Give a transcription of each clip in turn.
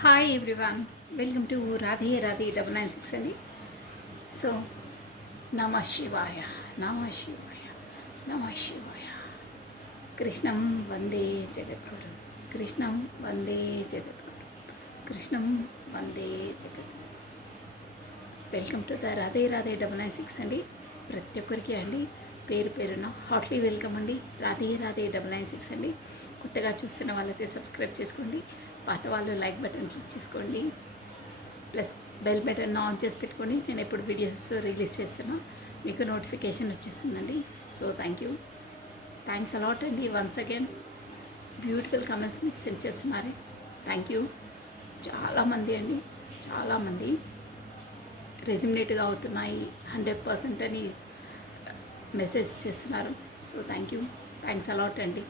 Hi everyone, welcome to Radhe Radhe 996 అండి. So నమ శివాయ, నమ శివాయ, నమ శివాయ. కృష్ణం వందే జగద్గురు, కృష్ణం వందే జగద్గురు, కృష్ణం వందే జగద్గురు. Welcome to the Radhe Radhe 996 అండి. ప్రతి ఒక్కరికి అండి పేరు పేరున హార్ట్లీ వెల్కమ్ అండి. రాధే రాధే 996 అండి. కొత్తగా చూస్తున్న వాళ్ళైతే సబ్స్క్రైబ్ చేసుకోండి, పాత వాళ్ళు లైక్ బటన్ క్లిక్ చేసుకోండి, ప్లస్ బెల్ బటన్ ఆన్ చేసి పెట్టుకోండి. నేను ఎప్పుడు వీడియోస్ రిలీజ్ చేస్తున్నా మీకు నోటిఫికేషన్ వచ్చేస్తుందండి. సో థ్యాంక్స్ అలాట్ అండి. వన్స్ అగైన్ బ్యూటిఫుల్ కమెంట్స్ మీకు సెండ్ చేస్తున్నారే, థ్యాంక్ యూ. చాలామంది అండి, చాలామంది రెజిమినేట్గా అవుతున్నాయి 100% అని మెసేజ్ చేస్తున్నారు. సో థ్యాంక్స్ అలాట్ అండి.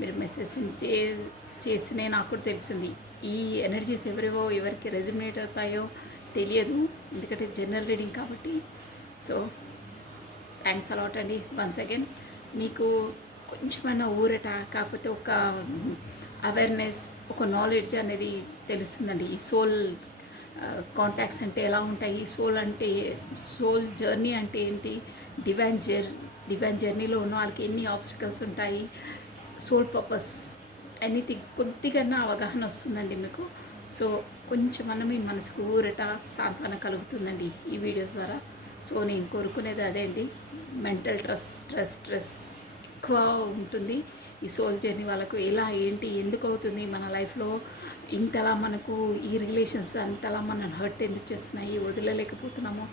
మీరు మెసేజ్ చేస్తేనే నాకు కూడా తెలిసింది ఈ ఎనర్జీస్ ఎవరికి రెజిమినేట్ అవుతాయో తెలియదు, ఎందుకంటే జనరల్ రీడింగ్ కాబట్టి. సో థ్యాంక్స్ అలాట్ అండి. వన్స్ అగైన్ మీకు కొంచెమైనా ఊరట, కాకపోతే ఒక అవేర్నెస్, ఒక నాలెడ్జ్ అనేది తెలుస్తుందండి. ఈ సోల్ కాంటాక్ట్స్ అంటే ఎలా ఉంటాయి, సోల్ జర్నీ అంటే ఏంటి, డివైన్ జర్నీలో ఉన్న వాళ్ళకి ఎన్ని ఆబ్స్టికల్స్ ఉంటాయి, సోల్ పర్పస్, ఎనీథింగ్ కొద్దిగా అవగాహన వస్తుందండి మీకు. సో కొంచెమన్నా మీ మనసుకు ఊరట, సాంత్వన కలుగుతుందండి ఈ వీడియోస్ ద్వారా. సో నేను కోరుకునేది అదే అండి. మెంటల్ స్ట్రెస్ ఎక్కువ ఉంటుంది ఈ సోల్ జర్నీ వాళ్ళకు. ఎలా ఏంటి ఎందుకు అవుతుంది మన లైఫ్లో, ఇంతలా మనకు ఈ రిలేషన్స్ అంతలా మనల్ని హర్ట్ ఎందుకు చేస్తున్నాయి, వదలలేకపోతున్నాము,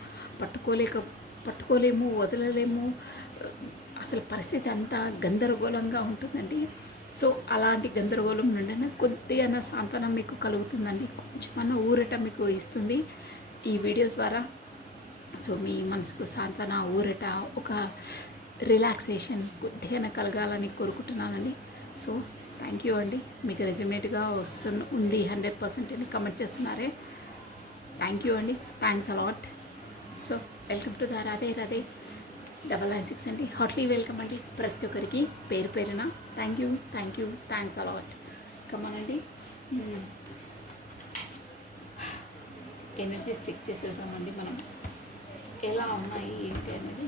పట్టుకోలేము, వదలలేము, అసలు పరిస్థితి అంతా గందరగోళంగా ఉంటుందండి. సో అలాంటి గందరగోళం నుండి కొద్దిగా సాంత్వనం మీకు కలుగుతుందండి, కొంచెమన్నా ఊరట మీకు ఇస్తుంది ఈ వీడియోస్ ద్వారా. సో మీ మనసుకు సాంత్వన, ఊరట, ఒక రిలాక్సేషన్ కొద్దిగా కలగాలని కోరుకుంటున్నానండి. సో థ్యాంక్ యూ అండి. మీకు రెజ్యూమేట్గా ఉంది 100% అని కమెంట్ చేస్తున్నారే, థ్యాంక్ యూ అండి. Thanks a lot. So welcome to the Radhe Radhe 996 అండి. హార్ట్లీ వెల్కమ్ అండి ప్రతి ఒక్కరికి పేరు పేరున. Thank you, thanks a lot. కమానండి, ఎనర్జీస్ చెక్ చేసేసామండి మనం ఎలా ఉన్నాయి ఏంటి అనేది.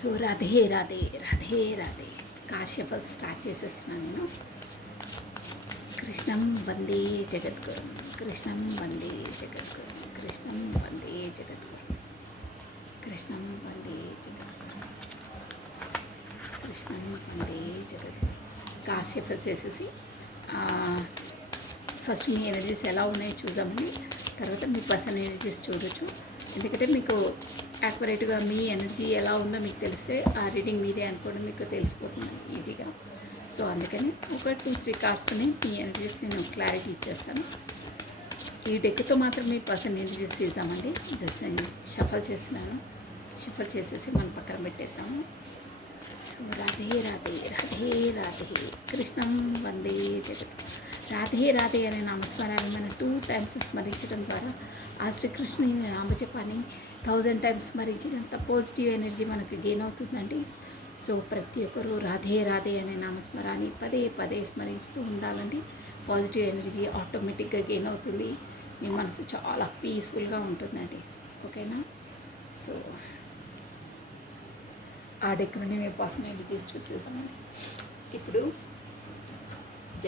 సో రాధే రాధే రాధే రాధే కాశ్యపల్ స్టార్ట్ చేసేస్తున్నాను నేను. కృష్ణం వందే జగద్గురు, కృష్ణం వందే జగద్గురు, కృష్ణం వందే జగద్గురు, కృష్ణం వందే జగద్గురు, కృష్ణం వందే జగద్గురు. కాశ్యపల్ చేసేసి ఫస్ట్ మీ ఎనర్జీస్ ఎలా ఉన్నాయో చూద్దామండి. తర్వాత మీ పర్సనల్ ఎనర్జీస్ చూడొచ్చు, ఎందుకంటే మీకు యాక్యురేట్గా మీ ఎనర్జీ ఎలా ఉందో మీకు తెలిస్తే ఆ రీడింగ్ మీదే అనుకోవడం మీకు తెలిసిపోతుంది ఈజీగా. సో అందుకని ఒక 2-3 కార్డ్స్ని మీ ఎనర్జీస్ నేను క్లారిటీ ఇచ్చేస్తాను. ఈ డెక్తో మాత్రం మీ పర్సనల్ ఎనర్జీస్ తీద్దామండి. జస్ట్ నేను షఫల్ చేస్తున్నాను, షఫల్ చేసేసి మనం పక్కన పెట్టేద్దాము. సో రాధే రాధే రాధే రాధే కృష్ణం వందే జగత్. రాధే రాధే అనే నామస్మరాన్ని మనం 2 times స్మరించడం ద్వారా ఆ శ్రీకృష్ణుని నామజపాన్ని 1000 times స్మరించినంత పాజిటివ్ ఎనర్జీ మనకు గెయిన్ అవుతుందండి. సో ప్రతి ఒక్కరూ రాధే రాధే అనే నామస్మరాన్ని పదే పదే స్మరిస్తూ ఉండాలండి. పాజిటివ్ ఎనర్జీ ఆటోమేటిక్గా గెయిన్ అవుతుంది, మీ మనసు చాలా పీస్ఫుల్గా ఉంటుందండి. ఓకేనా? సో ఆ డెక్ నుండి మేము పర్సనల్ ఎనర్జీస్ చూసేసామండి. ఇప్పుడు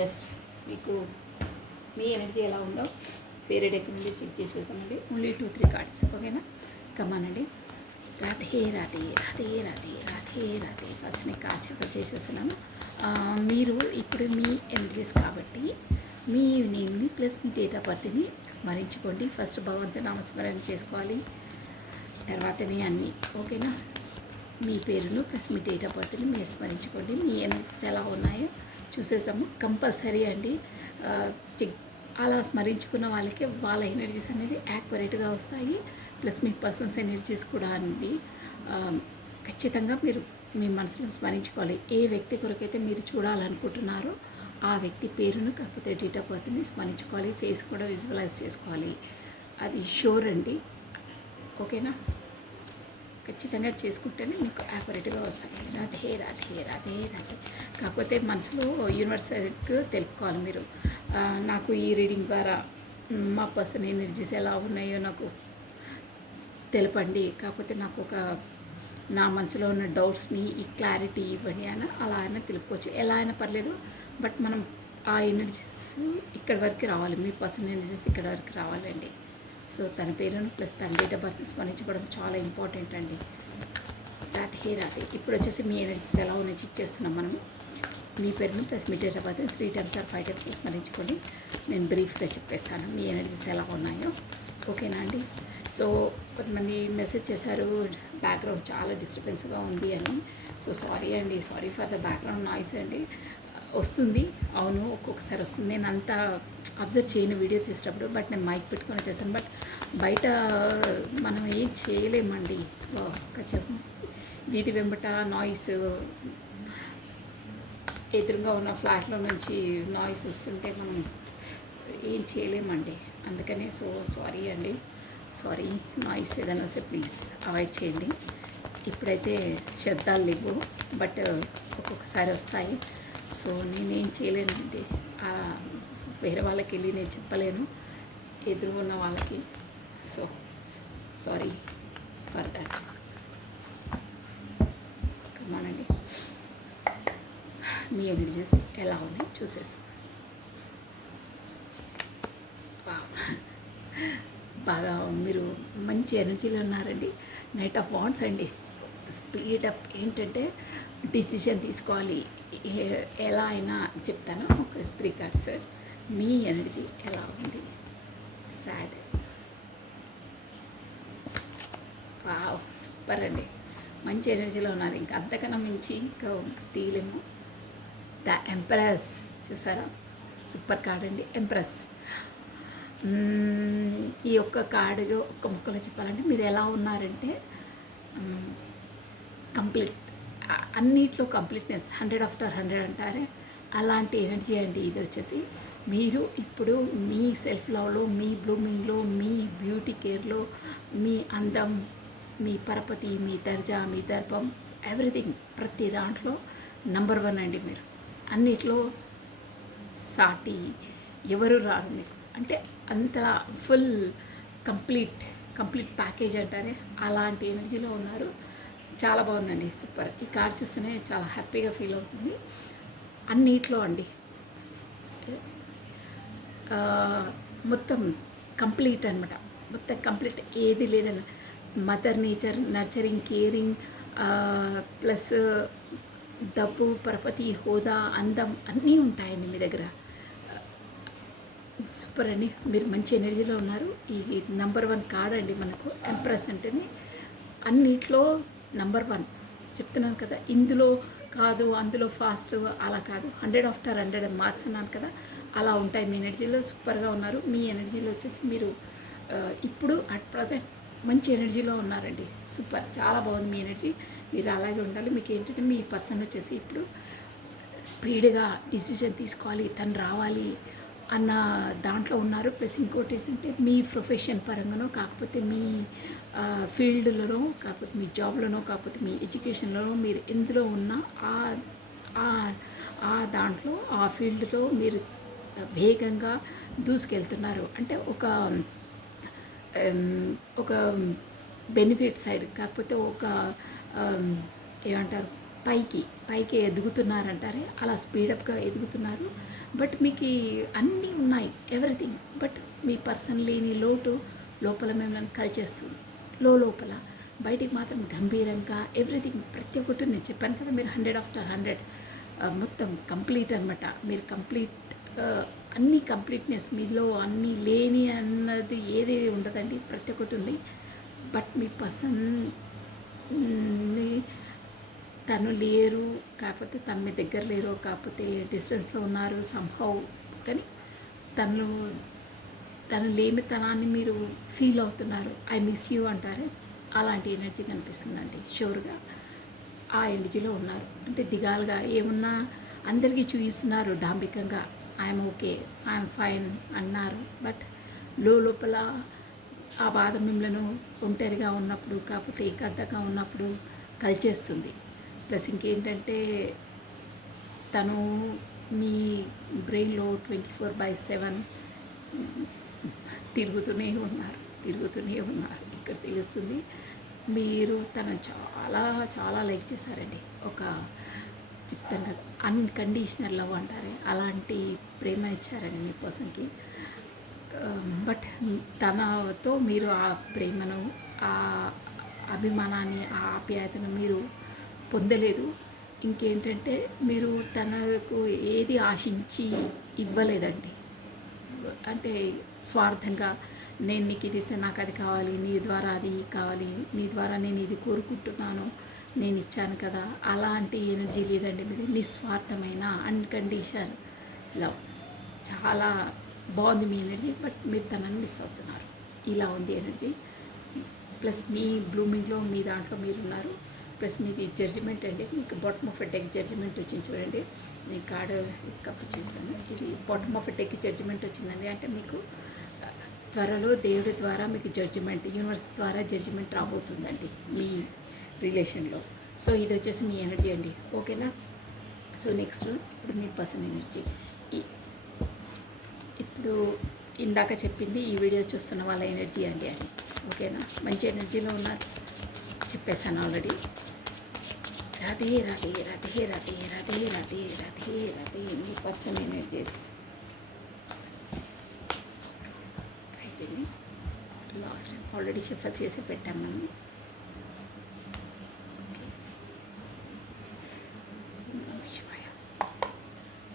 జస్ట్ మీకు మీ ఎనర్జీ ఎలా ఉందో వేరే డెక్ నుండి చెక్ చేసేసామండి. Only 2-3 cards. ఓకేనా? కమానండి. రాధే రాధే రాధే రాధే రాధే రాధే ఫస్ట్ నేను కాశ్యపల్ చేసేస్తున్నాను. మీరు ఇప్పుడు మీ ఎనర్జీస్ కాబట్టి మీ నేమ్ని ప్లస్ మీ డేట్ ఆఫ్ బర్త్ని స్మరించుకోండి. ఫస్ట్ భగవంతుని నామస్మరణ చేసుకోవాలి, తర్వాతనే అన్నీ. ఓకేనా? మీ పేరును ప్లస్ మీ డేట్ ఆఫ్ బర్త్ని మీరు స్మరించుకోండి. మీ ఎనర్జీస్ ఎలా ఉన్నాయో చూసేసాము. కంపల్సరీ అండి అలా స్మరించుకున్న వాళ్ళకి వాళ్ళ ఎనర్జీస్ అనేది యాక్యురేట్గా వస్తాయి. ప్లస్ మీ పర్సన్స్ ఎనర్జీస్ కూడా అండి ఖచ్చితంగా మీరు మీ మనసులో స్మరించుకోవాలి. ఏ వ్యక్తి కొరకైతే మీరు చూడాలనుకుంటున్నారో ఆ వ్యక్తి పేరును కాకపోతే డేట్ ఆఫ్ బర్త్ని స్మరించుకోవాలి. ఫేస్ కూడా విజువలైజ్ చేసుకోవాలి, అది షూర్ అండి. ఓకేనా? ఖచ్చితంగా చేసుకుంటేనే మీకు యాక్యురేట్గా వస్తాయి. రాధే రాధే రాధే రాధే. కాకపోతే మనసులో యూనివర్సల్కి తెలుపుకోవాలి మీరు. నాకు ఈ రీడింగ్ ద్వారా మా పర్సన్ ఎనర్జీస్ ఎలా ఉన్నాయో నాకు తెలపండి. కాకపోతే నాకు ఒక నా మనసులో ఉన్న డౌట్స్ని ఈ క్లారిటీ ఇవ్వండి అని అలా అయినా తెలుపుకోవచ్చు. ఎలా అయినా పర్లేదు, బట్ మనం ఆ ఎనర్జీస్ ఇక్కడి వరకు రావాలి. మీ పర్సనల్ ఎనర్జీస్ ఇక్కడ వరకు రావాలండి. సో తన పేరును ప్లస్ తన డేట్ ఆఫ్ బర్త్ స్మరించుకోవడం చాలా ఇంపార్టెంట్ అండి. రాధే రాధే. ఇప్పుడు వచ్చేసి మీ ఎనర్జీస్ ఎలా ఉన్నాయి చెక్ చేస్తున్నాం మనం. మీ పేరును ప్లస్ మీ date of birth 3 times or 5 times స్మరించుకోండి. నేను బ్రీఫ్గా చెప్పేస్తాను మీ ఎనర్జీస్ ఎలా ఉన్నాయో. ఓకేనా అండి? సో కొంతమంది మెసేజ్ చేశారు బ్యాక్గ్రౌండ్ చాలా డిస్టర్బెన్స్గా ఉంది అని. సో సారీ అండి, sorry for the background noise అండి. వస్తుంది, అవును ఒక్కొక్కసారి వస్తుంది. నేను అంతా అబ్జర్వ్ చేయను వీడియో తీసేటప్పుడు, బట్ నేను మైక్ పెట్టుకొని చేశాను. బట్ బయట మనం ఏం చేయలేమండి. కొంచెం వీధి వెంబట నాయిస్, ఎదురుగా ఉన్న ఫ్లాట్లో నుంచి నాయిస్ వస్తుంటే మనం ఏం చేయలేమండి. అందుకనే సో సారీ అండి, సారీ. నాయిస్ ఏదైనా వస్తే ప్లీజ్ అవాయిడ్ చేయండి. ఇప్పుడైతే శబ్దాలు లేవు, బట్ ఒక్కొక్కసారి వస్తాయి. సో నేనేం చేయలేనండి. వేరే వాళ్ళకి వెళ్ళి నేను చెప్పలేను, ఎదురున్న వాళ్ళకి. So sorry for that. కమానండి, మీ ఎనర్జీస్ ఎలా ఉన్నాయి చూసేసాం. బాగా మీరు మంచి ఎనర్జీలో ఉన్నారండి. నైట్ ఆఫ్ వాండ్స్ అండి. స్పీడ్ అప్ ఏంటంటే డిసిషన్ తీసుకోవాలి. ఎలా అయినా చెప్తాను. ఒక 3 cards. మీ ఎనర్జీ ఎలా ఉంది? సాడ్. వావ్, సూపర్ అండి. మంచి ఎనర్జీలో ఉన్నారు. ఇంకా అంతకన్నా మించి ఇంకా తీయలేము. ద ఎంప్రెస్ చూసారా? సూపర్ కార్డ్ అండి, ఎంప్రెస్. ఈ ఒక్క కార్డు ఒక్క ముక్కలో చెప్పాలంటే మీరు ఎలా ఉన్నారంటే కంప్లీట్, అన్నిట్లో కంప్లీట్నెస్, 100/100 అంటారే అలాంటి ఎనర్జీ అండి. ఇది వచ్చేసి మీరు ఇప్పుడు మీ సెల్ఫ్ లవ్లో, మీ బ్లూమింగ్లో, మీ బ్యూటీ కేర్లో, మీ అందం, మీ పరపతి, మీ దర్జా, మీ దర్పం, ఎవ్రీథింగ్, ప్రతి దాంట్లో నంబర్ 1 అండి. మీరు అన్నిట్లో సాటి ఎవరు రారు మీకు. అంటే అంత ఫుల్ కంప్లీట్ ప్యాకేజ్ అంటారే అలాంటి ఎనర్జీలో ఉన్నారు. చాలా బాగుందండి, సూపర్. ఈ కార్డ్ చూస్తేనే చాలా హ్యాపీగా ఫీల్ అవుతుంది. అన్నిట్లో అండి మొత్తం కంప్లీట్ అనమాట. మొత్తం కంప్లీట్, ఏది లేదన్న mother nature, nurturing, caring, plus డబ్బు, పరపతి, హోదా, అందం అన్నీ ఉంటాయండి మీ దగ్గర. సూపర్ అండి, మీరు మంచి ఎనర్జీలో ఉన్నారు. ఇది నంబర్ 1 కార్డ్ అండి మనకు. ఎంప్రెస్ అంటేనే అన్నిట్లో నంబర్ 1 చెప్తున్నాను కదా. ఇందులో కాదు, అందులో ఫాస్ట్, అలా కాదు. 100/100 మార్క్స్ అన్నాను కదా, అలా ఉంటాయి. మీ ఎనర్జీలో సూపర్గా ఉన్నారు. మీ ఎనర్జీలో వచ్చేసి మీరు ఇప్పుడు అట్ ప్రజెంట్ మంచి ఎనర్జీలో ఉన్నారండి. సూపర్, చాలా బాగుంది మీ ఎనర్జీ. మీరు అలాగే ఉండాలి. మీకు ఏంటంటే మీ పర్సన్ వచ్చేసి ఇప్పుడు స్పీడ్గా డిసిషన్ తీసుకోవాలి, తను రావాలి అన్న దాంట్లో ఉన్నారు. ప్లస్ ఇంకోటి ఏంటంటే మీ ప్రొఫెషన్ పరంగానో, కాకపోతే మీ ఫీల్డ్లోనో, కాకపోతే మీ జాబ్లోనో, కాకపోతే మీ ఎడ్యుకేషన్లోనో, మీరు ఎందులో ఉన్నా ఆ దాంట్లో, ఆ ఫీల్డ్లో మీరు వేగంగా దూసుకెళ్తున్నారు. అంటే ఒక బెనిఫిట్ సైడ్, కాకపోతే ఒక ఏమంటారు, పైకి ఎదుగుతున్నారంటారే అలా స్పీడప్గా ఎదుగుతున్నారు. బట్ మీకు అన్నీ ఉన్నాయి, ఎవ్రీథింగ్. బట్ మీ పర్సన్ లేని లోటు లోపల మిమ్మల్ని కలిచేస్తుంది. లోపల, బయటికి మాత్రం గంభీరంగా ఎవ్రీథింగ్, ప్రతి ఒక్కటి నేను చెప్పాను కదా, మీరు 100/100 మొత్తం కంప్లీట్ అనమాట. మీరు కంప్లీట్, అన్నీ కంప్లీట్నెస్ మీలో, అన్నీ లేని అన్నది ఏది ఉండదండి, ప్రతి ఒక్కటి ఉంది. బట్ మీ పర్సన్ తను లేరు, కాకపోతే తను మీ దగ్గర లేరు, కాకపోతే డిస్టెన్స్లో ఉన్నారు సంహౌ. కానీ తను లేమితనాన్ని మీరు ఫీల్ అవుతున్నారు. ఐ మిస్ యూ అంటారే అలాంటి ఎనర్జీ కనిపిస్తుందండి. షూర్గా ఆ ఎనర్జీలో ఉన్నారు. అంటే దిగాలుగా ఏమున్నా అందరికీ చూపిస్తున్నారు డాంబికంగా. ఐఎమ్ ఓకే, ఐఎమ్ ఫైన్ అన్నారు. బట్ లోపల ఆ బాధ మిమ్మల్ని ఒంటరిగా ఉన్నప్పుడు కాకపోతే ఏకాంతంగా ఉన్నప్పుడు కలిచేస్తుంది. ప్లస్ ఇంకేంటంటే తను మీ బ్రెయిన్లో 24/7 తిరుగుతూనే ఉన్నారు. ఇక్కడ తెలుస్తుంది మీరు తను చాలా చాలా లైక్ చేశారండి. ఒక చెప్తాను కదా, అన్కండిషనల్ లవ్ అంటారే అలాంటి ప్రేమ ఇచ్చారండి మీ పర్సన్కి. బట్ తనతో మీరు ఆ ప్రేమను, ఆ అభిమానాన్ని, ఆ ఆప్యాయతను మీరు పొందలేదు. ఇంకేంటంటే మీరు తనకు ఏది ఆశించి ఇవ్వలేదండి. అంటే స్వార్థంగా నేను నీకు ఇది ఇస్తే నాకు అది కావాలి, నీ ద్వారా అది కావాలి, నీ ద్వారా నేను ఇది కోరుకుంటున్నాను, నేను ఇచ్చాను కదా, అలాంటి ఎనర్జీ లేదండి మీది. నిస్వార్థమైన అన్కండిషన్ లవ్. చాలా బాగుంది మీ ఎనర్జీ. బట్ మీరు తనని మిస్ అవుతున్నారు. ఇలా ఉంది ఎనర్జీ. ప్లస్ మీ బ్లూమింగ్లో మీ దాంట్లో మీరు ఉన్నారు. ప్లస్ మీది జడ్జిమెంట్ అండి. మీకు bottom of a deck judgement వచ్చింది చూడండి. నేను కార్డు కప్పు చూసాను. ఇది bottom of a deck judgement వచ్చిందండి. అంటే మీకు త్వరలో దేవుడి ద్వారా మీకు జడ్జిమెంట్, యూనివర్స్ ద్వారా జడ్జిమెంట్ రాబోతుందండి మీ రిలేషన్లో. సో ఇది వచ్చేసి మీ ఎనర్జీ అండి. ఓకేనా? సో నెక్స్ట్ ఇప్పుడు మీ పర్సన్ ఎనర్జీ. ఇప్పుడు ఇందాక చెప్పింది ఈ వీడియో చూస్తున్న వాళ్ళ ఎనర్జీ అండి అది. ఓకేనా? మంచి ఎనర్జీలో ఉన్నారు, చెప్పేశాను ఆల్రెడీ. రాధే రాధే రాధే రాధే రాధే రాధే రాధే రాధే మీ పర్సన్ ఎనర్జీస్ అయిపోయింది. లాస్ట్ టైం ఆల్రెడీ షఫల్ చేసి పెట్టాం మనం. శివాయ.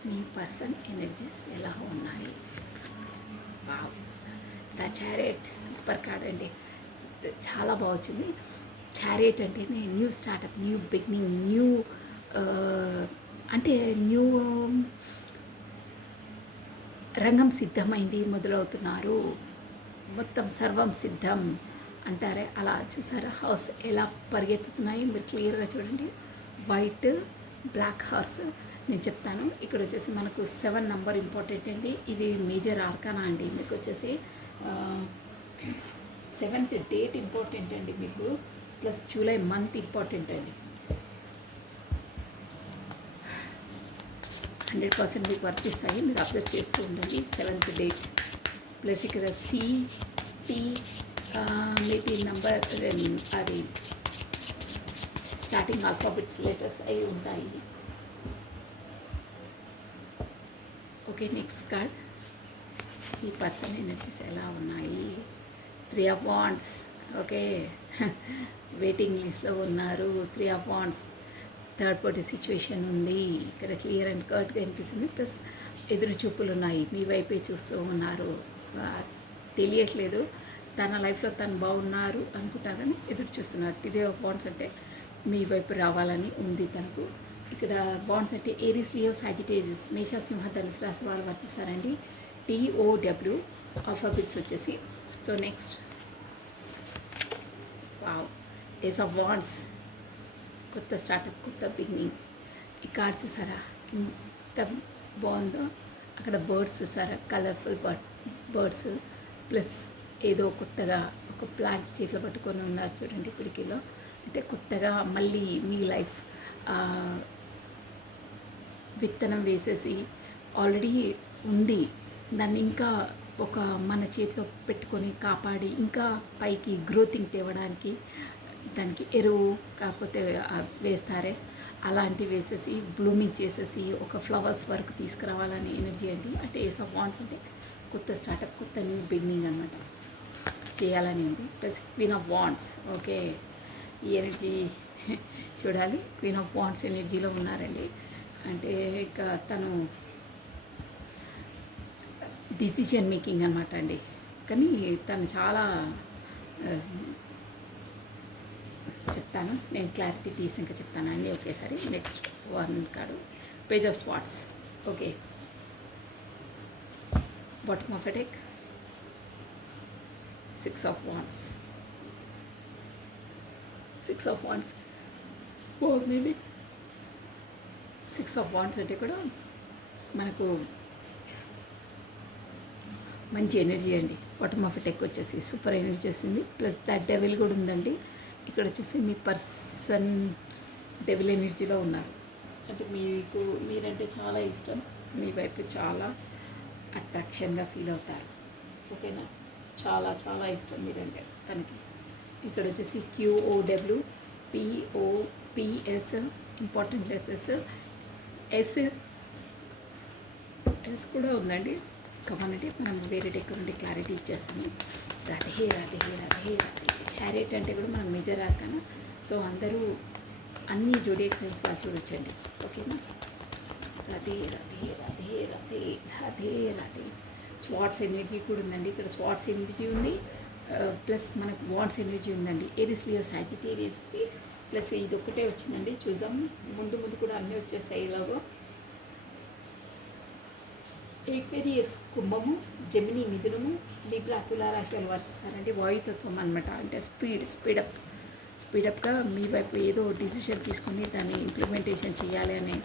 మీ పర్సన్ ఎనర్జీస్ ఎలా ఉన్నాయి? Wow, the chariot super card అండి. చాలా బాగా వచ్చింది. చారియట్ అంటేనే new startup, new beginning, new అంటే న్యూ రంగం సిద్ధమైంది, మొదలవుతున్నారు, మొత్తం సర్వం సిద్ధం అంటారే అలా. చూసారా హౌస్ ఎలా పరిగెత్తుతున్నాయి? మీరు క్లియర్గా చూడండి. White black horse. నేను చెప్తాను. ఇక్కడ వచ్చేసి మనకు 7 నంబర్ ఇంపార్టెంట్ అండి. ఇది మేజర్ ఆర్కానా అండి. మీకు వచ్చేసి 7th డేట్ ఇంపార్టెంట్ అండి మీకు. ప్లస్ జూలై మంత్ ఇంపార్టెంట్ అండి. 100% మీకు వర్తిస్తాయి. మీరు అబ్జర్వ్ చేస్తూ ఉండండి. 7th డేట్ ప్లస్ ఇక్కడ CT మేబీ నంబర్ అది స్టార్టింగ్ ఆల్ఫాబెట్స్ లెటర్స్ అయి ఉంటాయి. Okay, next card. ఈ పర్సన్ ఎనర్జీస్ ఎలా ఉన్నాయి? 3 of Wands. ఓకే, వెయిటింగ్ లిస్ట్లో ఉన్నారు. 3 of Wands. Third party situation ఉంది ఇక్కడ. క్లియర్ అండ్ కర్ట్గా అనిపిస్తుంది. ప్లస్ ఎదురు చూపులు ఉన్నాయి. మీ వైపే చూస్తూ ఉన్నారు. తెలియట్లేదు, తన లైఫ్లో తను బాగున్నారు అనుకుంటారని ఎదురు చూస్తున్నారు. 3 of Wands అంటే మీ వైపు రావాలని ఉంది తనకు. ఇక్కడ బాండ్స్ అంటే ఏరీస్, లియో, సాజిటేరియస్, మేష, సింహ, ధనుసు రాశి వాళ్ళు వర్తిస్తారండి. TOW ఆల్ఫాబెట్స్ వచ్చేసి. So next wow, ace of wands. కొత్త స్టార్టప్, కొత్త బిగినింగ్. ఈ కార్డ్ చూసారా ఎంత బాగుందో? అక్కడ బర్డ్స్ చూసారా? Colourful birds. ప్లస్ ఏదో కొత్తగా ఒక ప్లాంట్ చేతిలో పట్టుకొని ఉన్నారు చూడండి పిడికిలో. అంటే కొత్తగా మళ్ళీ మీ లైఫ్ విత్తనం వేసేసి ఆల్రెడీ ఉంది, దాన్ని ఇంకా ఒక మన చేతిలో పెట్టుకొని కాపాడి ఇంకా పైకి గ్రోతింగ్ తేవడానికి దానికి ఎరువు కాకపోతే వేస్తారే అలాంటివి వేసేసి బ్లూమింగ్ చేసేసి ఒక ఫ్లవర్స్ వరకు తీసుకురావాలని ఎనర్జీ అండి. అంటే ఏస్ ఆఫ్ వాండ్స్ అంటే కొత్త స్టార్టప్, కొత్త న్యూ బిగినింగ్ అనమాట చేయాలని ఉంది. Plus queen of wands. Okay, ఈ ఎనర్జీ చూడాలి. క్వీన్ ఆఫ్ వాండ్స్ ఎనర్జీలో ఉన్నారండి. అంటే ఇక తను డిసిషన్ మేకింగ్ అనమాట అండి. కానీ తను చాలా చెప్తాను, నేను క్లారిటీ తీసి ఇంకా చెప్తాను అన్నీ ఒకేసారి. Next 1 card, page of swords. Okay, bottom of a deck 6 of Wands. 6 of Wands బాగుంది. 6 of Wands అంటే కూడా మనకు మంచి ఎనర్జీ అండి. బాటమ్ ఆఫ్ టెక్ వచ్చేసి సూపర్ ఎనర్జీ వచ్చింది. ప్లస్ దట్ డెవిల్ కూడా ఉందండి. ఇక్కడ వచ్చేసి మీ పర్సన్ డెవిల్ ఎనర్జీలో ఉన్నారు. అంటే మీకు మీరంటే చాలా ఇష్టం, మీ వైపు చాలా అట్రాక్షన్గా ఫీల్ అవుతారు. ఓకేనా, చాలా చాలా ఇష్టం మీరంటే తనకి. ఇక్కడ వచ్చేసి QOW POPS ఇంపార్టెంట్ లెసెస్ ఎస్ కూడా ఉందండి. కమ్యూనిటీ మనం వేరే డెక్ నుండి క్లారిటీ ఇచ్చేస్తాము. రాధే రాధే రాధే రాధే. చారియట్ అంటే కూడా మనం మేజర్ ఆర్కానా. సో అందరూ అన్ని జోడియాక్ సైన్స్ వాళ్ళు చూడొచ్చండి. ఓకేనా, రాధే రాధే రాధే రాధే రాధే రాధే. స్వాట్స్ ఎనర్జీ కూడా ఉందండి. ఇక్కడ స్వాట్స్ ఎనర్జీ ఉంది, ప్లస్ మనకు వాట్స్ ఎనర్జీ ఉందండి. ఏరిస్ లియో సాజిటేరియస్కి ప్లస్ ఇది ఒక్కటే వచ్చిందండి. చూద్దాం, ముందు ముందు కూడా అన్నీ వచ్చేస్తాయి. ఇలాగో ఏక్వేరియస్ కుంభము, జెమిని మిథునము, లిబ్రా తులారాశి వాళ్ళు వర్తిస్తారండి. వాయుతత్వం అనమాట. అంటే స్పీడప్గా మీ వైపు ఏదో డిసిషన్ తీసుకొని దాన్ని ఇంప్లిమెంటేషన్ చేయాలి అనే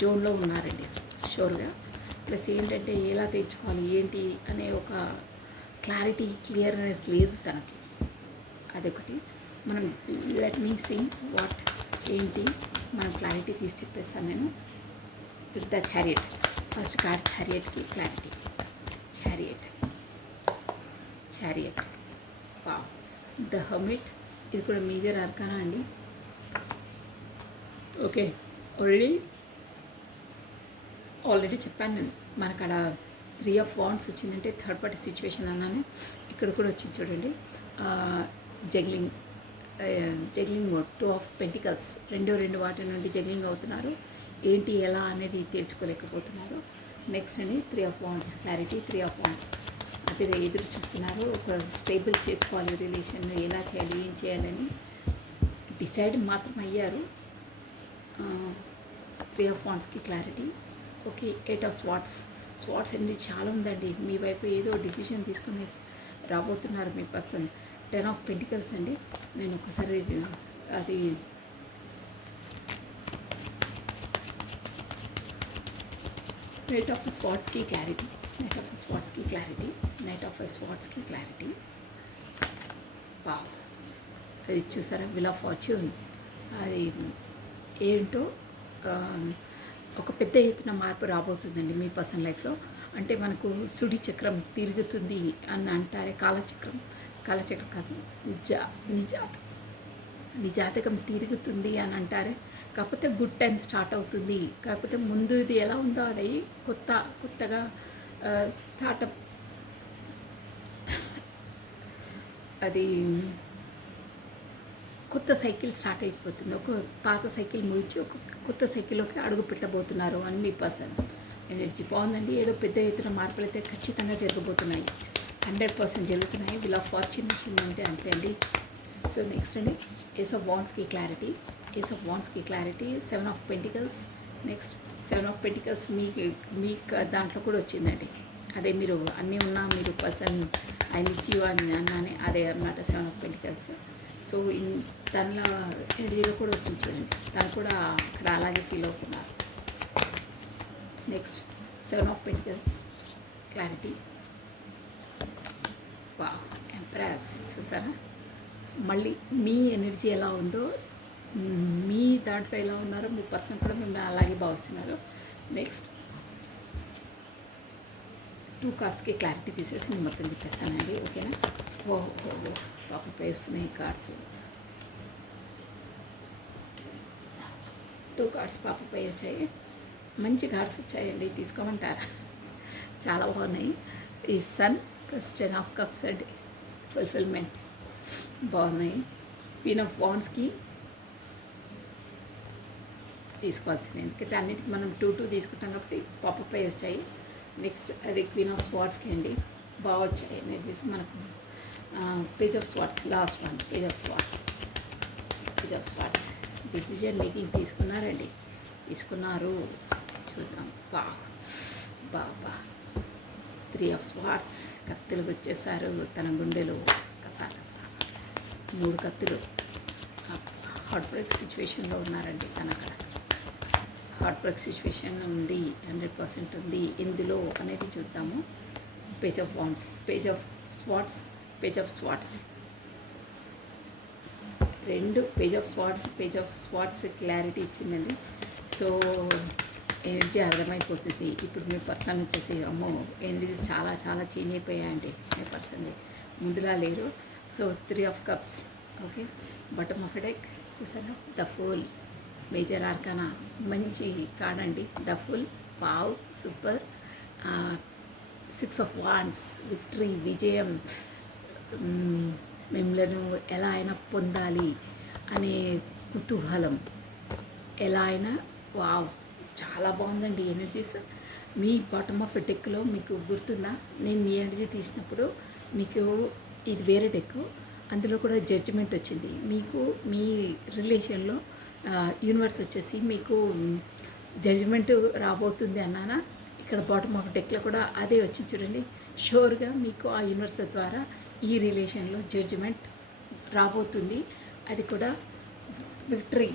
జోన్లో ఉన్నారండి షూర్గా. ప్లస్ ఏంటంటే ఎలా తెచ్చుకోవాలి ఏంటి అనే ఒక క్లియర్నెస్ లేదు తనకి. అదొకటి. మనం లెట్ మీ సీ వాట్ ఏంటి మనం క్లారిటీ తీసి చెప్పేస్తాను నేను. ద చారియట్ ఫస్ట్ కార్డ్, చారియట్కి clarity. Chariot wow. The hermit ఇది కూడా మేజర్ ఆర్కానా అండి. ఓకే, ఆల్రెడీ చెప్పాను నేను. మనకు 3 of Wands వచ్చిందంటే థర్డ్ పార్టీ సిచ్యువేషన్ అన్నాను. ఇక్కడ కూడా వచ్చింది చూడండి. Juggling mode. 2 of Pentacles రెండు వాటి నుండి జగ్లింగ్ అవుతున్నారు. ఏంటి ఎలా అనేది తేల్చుకోలేకపోతున్నారు. నెక్స్ట్ అండి 3 of Wands clarity. 3 of Wands అది ఎదురు చూస్తున్నారు. ఒక స్టేబుల్ చేసుకోవాలి రిలేషన్, ఎలా చేయాలి ఏం చేయాలని డిసైడ్ మాత్రం అయ్యారు. 3 of Wandsకి క్లారిటీ. ఓకే, 8 of స్వాట్స్ అనేది చాలా ఉందండి. మీ వైపు ఏదో డిసిషన్ తీసుకుని రాబోతున్నారు మీ పర్సన్. 10 of Pentacles అండి. నేను ఒకసారి అది 8 of Swordsకి క్లారిటీ. Knight of Swordsకి క్లారిటీ. వావ్, అది చూసారా, విల్ ఆఫ్ ఫార్చ్యూన్. అది ఏంటో ఒక పెద్ద ఎత్తున మార్పు రాబోతుందండి మీ పర్సన్ లైఫ్లో. అంటే మనకు సుడి చక్రం తిరుగుతుంది అని అంటారే, కాలచక్రం కాదు, నిజాతకం తిరుగుతుంది అని అంటారే. కాకపోతే గుడ్ టైం స్టార్ట్ అవుతుంది. కాకపోతే ముందు ఇది ఎలా ఉందో అది కొత్తగా స్టార్టప్, అది కొత్త సైకిల్ స్టార్ట్ అయిపోతుంది. ఒక పాత సైకిల్ ముగించి ఒక కొత్త సైకిల్లోకి అడుగు పెట్టబోతున్నారు అని మీ పర్సన్ ఎనర్జీ. బాగుందండి. ఏదో పెద్ద ఎత్తున మార్పులు అయితే ఖచ్చితంగా జరగబోతున్నాయి. 100% జరుగుతున్నాయి. విల్ ఆఫ్ ఫార్చ్యూన్ వచ్చిందంటే అంతే అండి. సో నెక్స్ట్ అండి ఏస్ ఆఫ్ వాండ్స్కి clarity. 7 of Pentacles. Next 7 of Pentacles మీకు దాంట్లో కూడా వచ్చిందండి. అదే మీరు అన్నీ ఉన్నా మీరు పర్సన్ ఐ మిస్ యూ అని అన్నానే అదే అన్నమాట 7 of Pentacles. సో దానిలో ఎనర్జీలో కూడా వచ్చింది చూడండి. దాన్ని కూడా అక్కడ అలాగే ఫీల్ అవుతున్నారు. Next 7 of Pentacles clarity. వా, ఎంప్రెస్. చూసారా, మళ్ళీ మీ ఎనర్జీ ఎలా ఉందో, మీ దాంట్లో ఎలా ఉన్నారో మీ పర్సన్ కూడా మిమ్మల్ని అలాగే భావిస్తున్నారు. నెక్స్ట్ 2 కార్డ్స్కి క్లారిటీ తీసేసి నేను మొత్తం చెప్పేస్తానండి. ఓకేనా. ఓహో పాపం పై వస్తున్నాయి కార్డ్స్. 2 కార్డ్స్ పాపపై వచ్చాయి. మంచి కార్డ్స్ వచ్చాయండి, తీసుకోమంటారా? చాలా బాగున్నాయి. ఈ సన్ ప్లస్ 10 of Cups అండి, ఫుల్ఫిల్మెంట్ బాగున్నాయి. క్వీన్ ఆఫ్ వాండ్స్కి తీసుకోవాల్సింది, ఎందుకంటే అన్నిటికీ మనం 2 తీసుకుంటాం కాబట్టి పాపపై వచ్చాయి. నెక్స్ట్ అది క్వీన్ ఆఫ్ స్వార్డ్స్కి అండి, బాగా వచ్చాయి ఎనర్జీస్ మనకు. Page of swords last one. Page of swords decision making తీసుకున్నారు. చూద్దాం. బాబా 3 of Swords కత్తులు వచ్చేసారు తన గుండెలో. కసా 3 కత్తులు. హార్ట్ బ్రేక్ సిచ్యువేషన్లో ఉన్నారండి తన అక్కడ. హార్ట్ బ్రేక్ సిచ్యువేషన్ ఉంది, 100% ఉంది. ఎందులో అనేది చూద్దాము. Page of swords, page of swords, రెండు పేజ్ ఆఫ్ స్వాట్స్ క్లారిటీ ఇచ్చిందండి. సో ఎనర్జీ అర్థమైపోతుంది. ఇప్పుడు మీ పర్సన్ వచ్చేసి అమ్మో ఎనర్జీస్ చాలా చాలా చేంజ్ అయిపోయాయండి. మీ పర్సన్ ముందులా లేరు. So 3 of cups, okay. Bottom of deck చూసారా, ద ఫుల్, మేజర్ ఆర్కానా, మంచి కార్డ్ అండి. The full, wow, super. 6 of wands, victory, విజయం, మిమ్మల్ని ఎలా అయినా పొందాలి అనే కుతూహలం, ఎలా అయినా, వావ్, చాలా బాగుందండి ఎనర్జీస్. మీ బాటమ్ ఆఫ్ డెక్లో మీకు గుర్తుందా, నేను మీ ఎనర్జీ తీసినప్పుడు మీకు ఇది వేరే డెక్, అందులో కూడా జడ్జిమెంట్ వచ్చింది. మీకు మీ రిలేషన్లో యూనివర్స్ వచ్చేసి మీకు జడ్జిమెంట్ రాబోతుంది అన్నానా. ఇక్కడ బాటమ్ ఆఫ్ డెక్లో కూడా అదే వచ్చింది చూడండి. షూర్గా మీకు ఆ యూనివర్స్ ద్వారా ఈ రిలేషన్లో జడ్జిమెంట్ రాబోతుంది. అది కూడా విక్టరీ.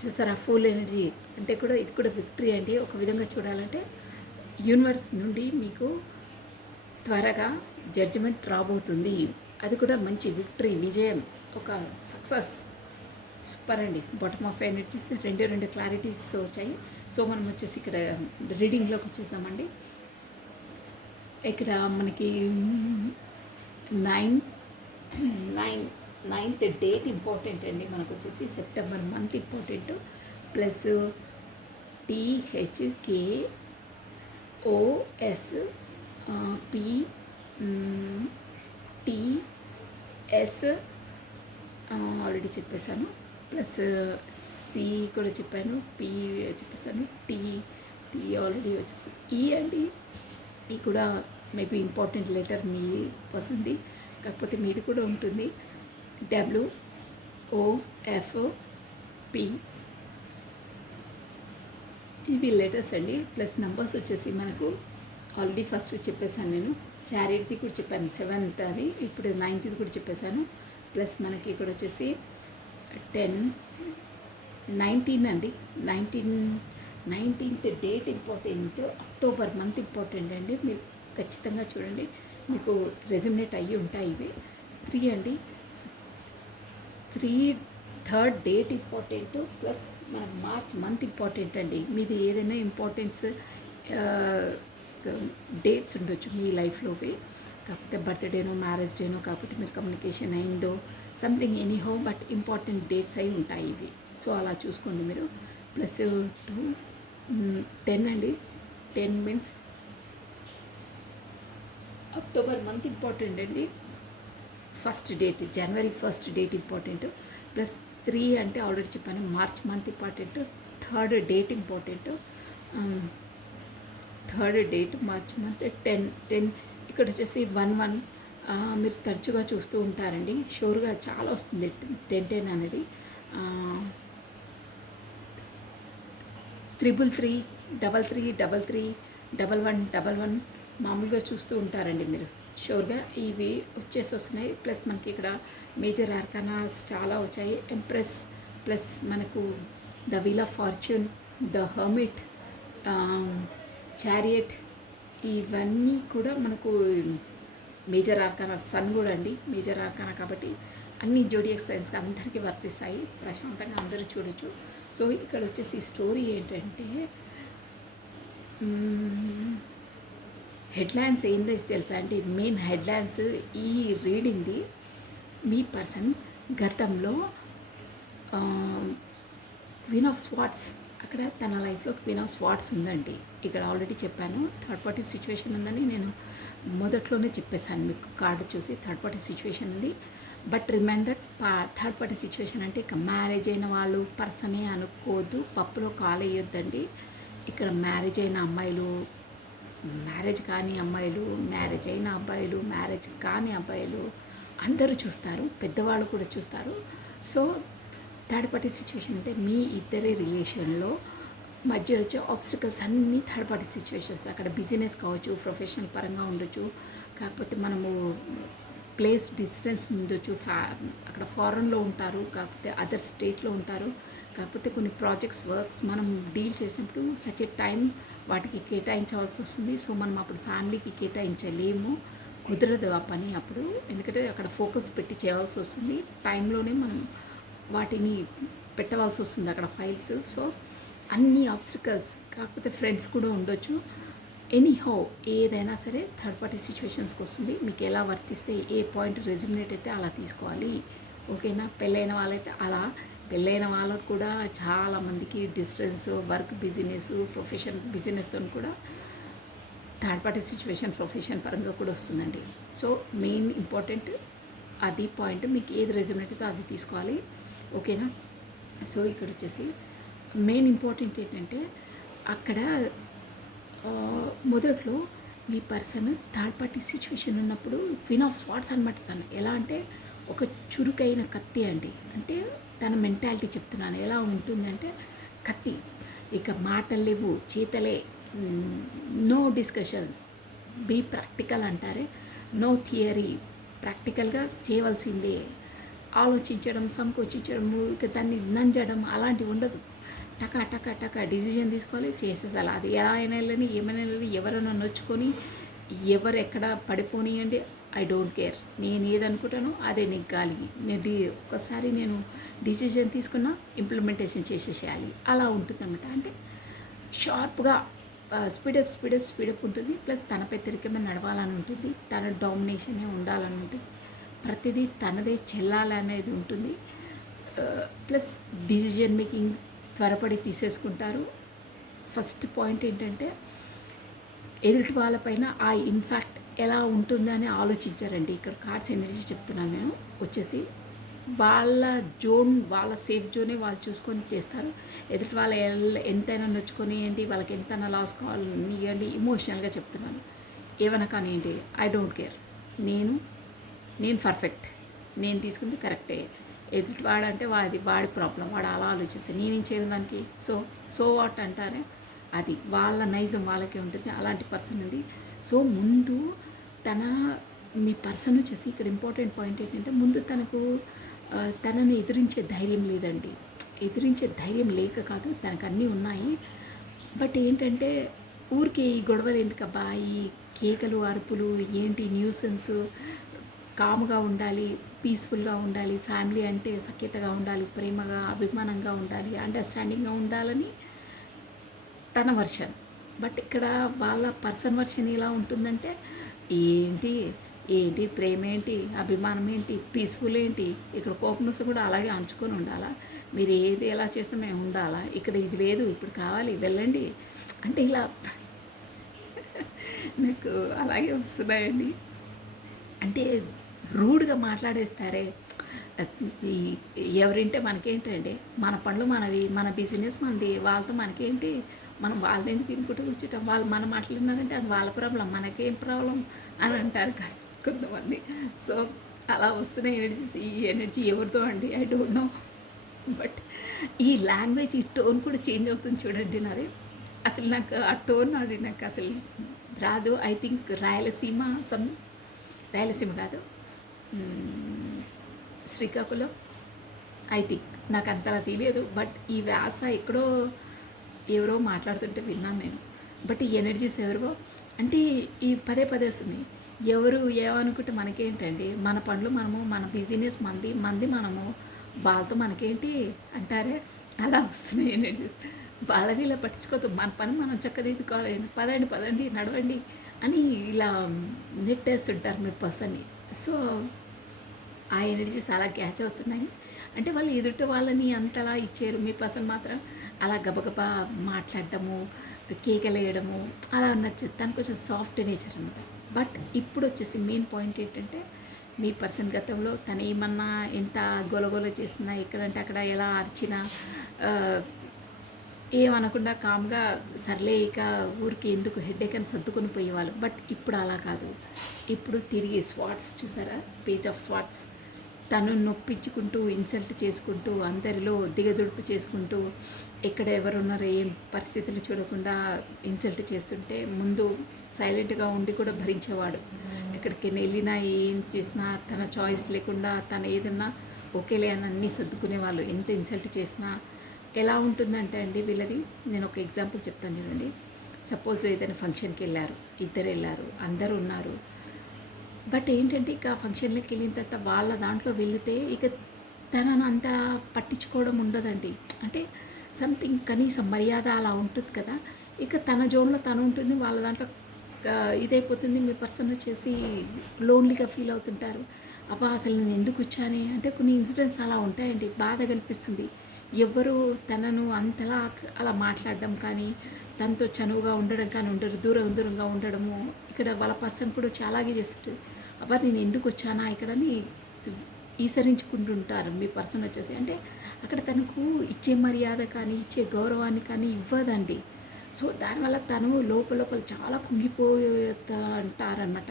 చూసారా, ఫుల్ ఎనర్జీ అంటే కూడా ఇది కూడా విక్టరీ అండి. ఒక విధంగా చూడాలంటే యూనివర్స్ నుండి మీకు త్వరగా జడ్జిమెంట్ రాబోతుంది. అది కూడా మంచి విక్టరీ, విజయం, ఒక సక్సెస్. సూపర్ అండి. బాటమ్ ఆఫ్ ఎనర్జీస్ రెండు క్లారిటీస్ వచ్చాయి. సో మనం వచ్చేసి ఇక్కడ రీడింగ్లోకి వచ్చేసామండి. ఇక్కడ మనకి నైన్త్ డేట్ ఇంపార్టెంట్ అండి. మనకు వచ్చేసి September month important. Plus THKOS PTS already చెప్పేశాను. ప్లస్ సి కూడా చెప్పాను, పి చెప్పేసాను, టీ ఆల్రెడీ వచ్చేసాను. ఈ అండి, ఈ కూడా మేబీ ఇంపార్టెంట్ లెటర్ మీ పర్సన్ది, కాకపోతే మీది కూడా ఉంటుంది. WOFP ఇవి లెటర్స్ అండి. ప్లస్ నెంబర్స్ వచ్చేసి మనకు ఆల్రెడీ ఫస్ట్ చెప్పేశాను నేను. చారిటీ కూడా చెప్పాను, 7th అది. ఇప్పుడు 9th కూడా చెప్పేశాను. ప్లస్ మనకి ఇక్కడ వచ్చేసి 10, 19 అండి. 19th date important. October month important అండి. మీరు ఖచ్చితంగా చూడండి, మీకు రెజ్యూమినేట్ అయ్యి ఉంటాయి ఇవి. 3 అండి, 3rd డేట్ ఇంపార్టెంట్. ప్లస్ మనకు మార్చ్ మంత్ ఇంపార్టెంట్ అండి. మీది ఏదైనా ఇంపార్టెన్స్ డేట్స్ ఉండొచ్చు మీ లైఫ్లోవి, కాకపోతే బర్త్డేనో మ్యారేజ్ డేనో, కాకపోతే మీరు కమ్యూనికేషన్ అయిందో something anyhow, but important dates అయి ఉంటాయి ఇవి. సో అలా చూసుకోండి మీరు. ప్లస్ 10 అండి. 10 మీన్స్ అక్టోబర్ మంత్ ఇంపార్టెంట్ అండి. ఫస్ట్ డేట్, జనవరి 1st డేట్ ఇంపార్టెంట్. ప్లస్ 3 అంటే ఆల్రెడీ చెప్పాను, March month important. 3rd date important. 3rd date March month. 10 ఇక్కడ వచ్చేసి 1 మీరు తరచుగా చూస్తూ ఉంటారండి. షూర్గా చాలా వస్తుంది 10 అనేది. 333, 3333, 1111 మామూలుగా చూస్తూ ఉంటారండి మీరు. షూర్గా ఇవి వస్తున్నాయి. ప్లస్ మనకి ఇక్కడ మేజర్ ఆర్కానాస్ చాలా వచ్చాయి. ఎంప్రెస్, ప్లస్ మనకు the wheel of fortune, the hermit, chariot, ఇవన్నీ కూడా మనకు మేజర్ ఆర్కానా. సన్ కూడా అండి మేజర్ ఆర్కానా, కాబట్టి అన్ని జోడియాక్ సైన్స్కి అందరికీ వర్తిస్తాయి. ప్రశాంతంగా అందరూ చూడొచ్చు. సో ఇక్కడ వచ్చేసి స్టోరీ ఏంటంటే, హెడ్లైన్స్ ఏందో తెలుసా అండి. మెయిన్ హెడ్లైన్స్ ఈ రీడింగ్ది, మీ పర్సన్ గతంలో క్వీన్ ఆఫ్ స్వాట్స్, అక్కడ తన లైఫ్లో క్వీన్ ఆఫ్ స్వాట్స్ ఉందండి. ఇక్కడ ఆల్రెడీ చెప్పాను, థర్డ్ పార్టీ సిచ్యువేషన్ ఉందని నేను మొదట్లోనే చెప్పేశాను మీకు. కార్డు చూసి థర్డ్ పార్టీ సిచ్యువేషన్ ఉంది. But reminder third party situation అంటే ఇక మ్యారేజ్ అయిన వాళ్ళు పర్సనే అనుకోవద్దు, పప్పులో కాలు వేయొద్దండి. ఇక్కడ మ్యారేజ్ అయిన అమ్మాయిలు, మ్యారేజ్ కాని అమ్మాయిలు, మ్యారేజ్ అయిన అబ్బాయిలు, మ్యారేజ్ కాని అబ్బాయిలు అందరూ చూస్తారు, పెద్దవాళ్ళు కూడా చూస్తారు. సో థర్డ్ పార్టీ సిచ్యువేషన్ అంటే మీ ఇద్దరి రిలేషన్లో మధ్య వచ్చే ఆబ్స్టికల్స్ అన్నీ థర్డ్ పార్టీ సిచ్యువేషన్స్. అక్కడ బిజినెస్ కావచ్చు, ప్రొఫెషనల్ పరంగా ఉండొచ్చు, కాకపోతే మనము ప్లేస్ డిస్టెన్స్ ఉండొచ్చు, అక్కడ ఫారెన్లో ఉంటారు, కాకపోతే అదర్ స్టేట్లో ఉంటారు, కాకపోతే కొన్ని ప్రాజెక్ట్స్ వర్క్స్ మనం డీల్ చేసినప్పుడు సచ్ ఏ టైం వాటికి కేటాయించవలసి వస్తుంది. సో మనం అప్పుడు ఫ్యామిలీకి కేటాయించలేము. కుదరదు ఆ పని అప్పుడు. ఎందుకంటే అక్కడ ఫోకస్ పెట్టి చేయాల్సి వస్తుంది. టైంలోనే మనం వాటిని పెట్టవలసి వస్తుంది అక్కడ ఫైల్స్. సో అన్ని ఆబ్స్టికల్స్, కాకపోతే ఫ్రెండ్స్ కూడా ఉండొచ్చు. ఎనీహౌ ఏదైనా సరే థర్డ్ పార్టీ సిచ్యువేషన్స్కి వస్తుంది. మీకు ఎలా వర్తిస్తే ఏ పాయింట్ రెజ్యుమినేట్ అయితే అలా తీసుకోవాలి. ఓకేనా? పెళ్ళైన వాళ్ళైతే అలా. పెళ్ళైన వాళ్ళకు కూడా చాలామందికి డిస్టెన్స్, వర్క్ బిజినెస్, ప్రొఫెషన్ బిజినెస్తో కూడా థర్డ్ పార్టీ సిచ్యువేషన్ ప్రొఫెషన్ పరంగా కూడా వస్తుందండి. సో మెయిన్ ఇంపార్టెంట్ అది పాయింట్. మీకు ఏది రెజ్యుమినేట్ అయితే అది తీసుకోవాలి. ఓకేనా? సో ఇక్కడ వచ్చేసి మెయిన్ ఇంపార్టెంట్ ఏంటంటే అక్కడ మొదట్లో మీ పర్సన్ థర్డ్ పార్టీ సిచ్యువేషన్ ఉన్నప్పుడు క్వీన్ ఆఫ్ స్వాట్స్ అనమాట. తను ఎలా అంటే ఒక చురుకైన కత్తి అండి. అంటే తన మెంటాలిటీ చెప్తున్నాను ఎలా ఉంటుందంటే కత్తి. ఇక మాటలు లేవు, చేతలే, నో డిస్కషన్స్, బీ ప్రాక్టికల్ అంటారే, నో థియరీ, ప్రాక్టికల్గా చేయవలసిందే. ఆలోచించడం, సంకోచించడం, ఇక దాన్ని నంజడం అలాంటివి ఉండదు. టకా టకా టకా డిసిజన్ తీసుకోవాలి, చేసేసాలి. అది ఎలా అయినా వెళ్ళని, ఏమైనా వెళ్ళని, ఎవరైనా నొచ్చుకొని, ఎవరు ఎక్కడ పడిపోనియండి, ఐ డోంట్ కేర్. నేను ఏదనుకుంటానో అదే నెగ్గాలి. నేను ఒకసారి నేను డిసిజన్ తీసుకున్నా ఇంప్లిమెంటేషన్ చేసేసేయాలి. అలా ఉంటుందన్నమాట. అంటే షార్ప్గా స్పీడప్ ఉంటుంది. ప్లస్ తన పెద్దరికమే నడవాలని ఉంటుంది. తన డామినేషనే ఉండాలని ఉంటుంది. ప్రతిదీ తనదే చెల్లాలనేది ఉంటుంది. ప్లస్ డిసిజన్ మేకింగ్ త్వరపడి తీసేసుకుంటారు. ఫస్ట్ పాయింట్ ఏంటంటే ఎదుటి వాళ్ళపైన ఆ ఇన్ఫాక్ట్ ఎలా ఉంటుందని ఆలోచించారండి. ఇక్కడ కార్డ్స్ ఎనర్జీ చెప్తున్నాను నేను. వచ్చేసి వాళ్ళ జోన్, వాళ్ళ సేఫ్ జోనే వాళ్ళు చూసుకొని చేస్తారు. ఎదుటి వాళ్ళ ఎంతైనా నొచ్చుకొనియండి, వాళ్ళకి ఎంతైనా లాస్ కావాలనియండి, ఇమోషనల్గా చెప్తున్నాను. ఏమైనా కానివ్వండి, ఐ డోంట్ కేర్. నేను పర్ఫెక్ట్, నేను తీసుకుంది కరెక్టే. ఎదుటివాడంటే వాడి ప్రాబ్లం, వాడు అలా ఆలోచిస్తే నేనేం చేయను దానికి. సో వాట్ అంటారే, అది వాళ్ళ నైజం వాళ్ళకే ఉంటుంది. అలాంటి పర్సన్ ఉంది. సో ముందు మీ పర్సన్ వచ్చేసి ఇక్కడ ఇంపార్టెంట్ పాయింట్ ఏంటంటే ముందు తనని ఎదిరించే ధైర్యం లేదండి. ఎదిరించే ధైర్యం లేక కాదు, తనకు అన్నీ ఉన్నాయి. బట్ ఏంటంటే ఊరికే ఈ గొడవలు ఎందుకబ్బా, ఈ కేకలు, అరుపులు ఏంటి, న్యూసెన్స్. కామ్గా ఉండాలి, పీస్ఫుల్గా ఉండాలి, ఫ్యామిలీ అంటే సఖ్యతగా ఉండాలి, ప్రేమగా, అభిమానంగా ఉండాలి, అండర్స్టాండింగ్గా ఉండాలని తన వర్షన్. బట్ ఇక్కడ వాళ్ళ పర్సన్ వర్షన్ ఎలా ఉంటుందంటే ఏంటి ప్రేమ ఏంటి, అభిమానం ఏంటి, పీస్ఫుల్ ఏంటి, ఇక్కడ కోపం వస్తే కూడా అలాగే అంచుకొని ఉండాలా, మీరు ఏది ఎలా చేస్తే మేము ఉండాలా, ఇక్కడ ఇది లేదు, ఇప్పుడు కావాలి, వెళ్ళండి అంటే ఇలా నాకు అలాగే వస్తున్నాయండి. అంటే రూడ్గా మాట్లాడేస్తారే. ఎవరింటే మనకేంటండి, మన పనులు మనవి, మన బిజినెస్ మనది, వాళ్ళతో మనకేంటి, మనం వాళ్ళని ఎందుకు ఇంకోటి కూర్చుంటాం, వాళ్ళు మనం మాట్లాడినారంటే అది వాళ్ళ ప్రాబ్లం, మనకేం ప్రాబ్లం అని అంటారు కొంతమంది. సో అలా వస్తున్న ఎనర్జీస్, ఈ ఎనర్జీ ఎవరితో అండి, ఐ డోంట్ నో. బట్ ఈ లాంగ్వేజ్, ఈ టోన్ కూడా చేంజ్ అవుతుంది చూడండి నాది. అసలు నాకు ఆ టోన్ అది నాకు అసలు రాదు. ఐ థింక్ రాయలసీమ కాదు, శ్రీకాకుళం, ఐ థింక్, నాకు అంతలా తెలియదు. బట్ ఈ వ్యాస ఎక్కడో ఎవరో మాట్లాడుతుంటే విన్నాను నేను. బట్ ఈ ఎనర్జీస్ ఎవరివో అంటే ఈ పదే వస్తుంది. ఎవరు ఏమనుకుంటే మనకేంటండి, మన పనులు మనము, మన బిజినెస్ మంది మనము, వాళ్ళతో మనకేంటి అంటారే, అలా వస్తున్నాయి ఎనర్జీస్. వాళ్ళ వీళ్ళ పట్టించుకోవద్దు, మన పని మనం చక్కదిద్దుకోవాలి, పదండి నడవండి అని ఇలా నెట్టేస్తుంటారు మీ పర్సన్ని. సో ఆ ఎనర్జీస్ అలా క్యాచ్ అవుతున్నాయి. అంటే వాళ్ళు ఎదుటి వాళ్ళని అంతలా ఇచ్చారు, మీ పర్సన్ మాత్రం అలా గబగబా మాట్లాడటము, కేకలేయడము అలా నచ్చదు. తను కొంచెం సాఫ్ట్ నేచర్ అనమాట. బట్ ఇప్పుడు వచ్చేసి మెయిన్ పాయింట్ ఏంటంటే మీ పర్సన్ గతంలో తను ఏమన్నా ఎంత గొలగొల చేసినా, ఎక్కడంటే అక్కడ ఎలా అరిచినా ఏమనకుండా కామ్గా సర్లే ఇక ఊరికి ఎందుకు హెడ్ఏక్ అని సర్దుకొని పోయేవాళ్ళు. బట్ ఇప్పుడు అలా కాదు. ఇప్పుడు తిరిగి స్వాట్స్ చూసారా, పేజ్ ఆఫ్ స్వాట్స్. తను నొప్పించుకుంటూ, ఇన్సల్ట్ చేసుకుంటూ, అందరిలో దిగదుడుపు చేసుకుంటూ, ఎక్కడ ఎవరున్నారో ఏం పరిస్థితులు చూడకుండా ఇన్సల్ట్ చేస్తుంటే ముందు సైలెంట్గా ఉండి కూడా భరించేవాడు. ఎక్కడికి వెళ్ళినా ఏం చేసినా తన చాయిస్ లేకుండా తను ఏదన్నా ఓకేలే అని అన్నీ సర్దుకునేవాళ్ళు. ఎంత ఇన్సల్ట్ చేసినా ఎలా ఉంటుందంటే అండి వీళ్ళది, నేను ఒక ఎగ్జాంపుల్ చెప్తాను చూడండి. సపోజ్ ఏదైనా ఫంక్షన్కి వెళ్ళారు, ఇద్దరు వెళ్ళారు, అందరూ ఉన్నారు, బట్ ఏంటంటే ఇక ఫంక్షన్‌లకి వెళ్ళిన తర్వాత వాళ్ళ దాంట్లో వెళితే ఇక తనని అంత పట్టించుకోవడం ఉండదండి. అంటే సంథింగ్ కనీసం మర్యాద అలా ఉంటుంది కదా! ఇక తన జోన్‌లో తను ఉంటుంది. వాళ్ళ దాంట్లో ఇదైపోతుంది. మీ పర్సన్ వచ్చేసి లోన్‌లీగా ఫీల్ అవుతుంటారు. అబ్బా! అసలు నేను ఎందుకొచ్చానే అంటే కొన్ని ఇన్సిడెంట్స్ అలా ఉంటాయండి. బాధ కల్పిస్తుంది. ఎవ్వరు తనను అంతలా అలా మాట్లాడడం కానీ, తనతో చనువుగా ఉండడం కానీ ఉండరు. దూరం దూరంగా ఉండడము. ఇక్కడ వాళ్ళ పర్సన్ కూడా చాలాగే చేస్తుంటది. అబ్బా! నేను ఎందుకొచ్చానా ఇక్కడని ఈసరించుకుంటుంటారు మీ పర్సన్ వచ్చేసి. అంటే అక్కడ తనకు ఇచ్చే మర్యాద కానీ, ఇచ్చే గౌరవాన్ని కానీ ఇవ్వదండి. సో, దానివల్ల తను లోపల లోపల చాలా కుంగిపోతారనమాట.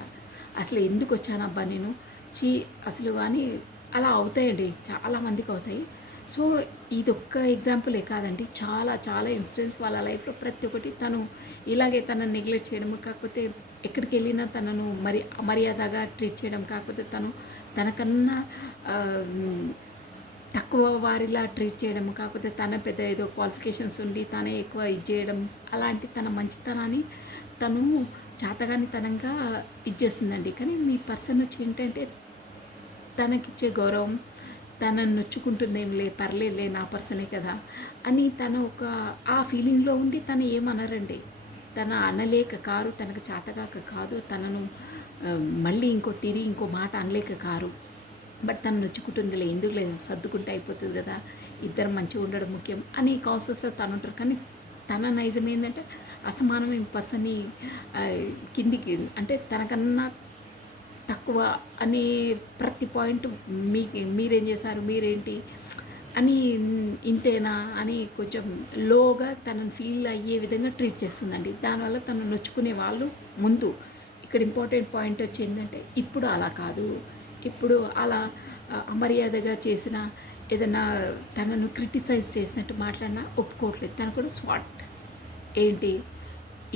అసలు ఎందుకొచ్చానబ్బా నేను, ఛీ అసలు అని అలా అవుతాయండి. చాలా మందికి అవుతాయి. సో, ఇదొక్క ఎగ్జాంపులే కాదండి. చాలా చాలా ఇన్సిడెంట్స్ వాళ్ళ లైఫ్‌లో ప్రతి ఒక్కటి తను ఇలాగే తనని నెగ్లెక్ట్ చేయడము, కాకపోతే ఎక్కడికెళ్ళినా తనను మర్యాదగా ట్రీట్ చేయడం, కాకపోతే తను తనకన్నా ఆహ్, తక్కువ వారిలా ట్రీట్ చేయడం, కాకపోతే తన పెద్ద ఏదో క్వాలిఫికేషన్స్ ఉండి తనే ఎక్కువ ఇది చేయడం, అలాంటి తన మంచితనాన్ని తను చాతగానితనంగా ఇచ్చేస్తుందండి. కానీ మీ పర్సన్ వచ్చి ఏంటంటే తనకిచ్చే గౌరవం, తనని నొచ్చుకుంటుందేంలే, పర్లేదులే నా పర్సనే కదా అని తను ఒక ఆ ఫీలింగ్లో ఉండి తను ఏమనరండి. తన అనలేక కారు, తనకు చాతగాక కాదు, తనను మళ్ళీ తిరిగి ఇంకో మాట అనలేక కారు. బట్ తను నొచ్చుకుంటుందిలే, ఎందుకు లేదు సర్దుకుంటే అయిపోతుంది కదా, ఇద్దరు మంచిగా ఉండడం ముఖ్యం అని కాన్షియస్‌లో తను ఉంటారు. కానీ తన నైజం ఏంటంటే అసమానమైన పర్సన్‌ని కిందికి అంటే తనకన్నా తక్కువ అనే ప్రతి పాయింట్ మీరేం చేశారు, మీరేంటి అని, ఇంతేనా అని కొంచెం లోగా తనని ఫీల్ అయ్యే విధంగా ట్రీట్ చేస్తుందండి. దానివల్ల తను నొచ్చుకునే వాళ్ళు ముందు. ఇక్కడ ఇంపార్టెంట్ పాయింట్ వచ్చిందంటే ఇప్పుడు అలా కాదు. ఇప్పుడు అలా అమర్యాదగా చేసిన ఏదైనా తనను క్రిటిసైజ్ చేసినట్టు మాట్లాడినా ఒప్పుకోవట్లేదు. తను కూడా స్వాట్ ఏంటి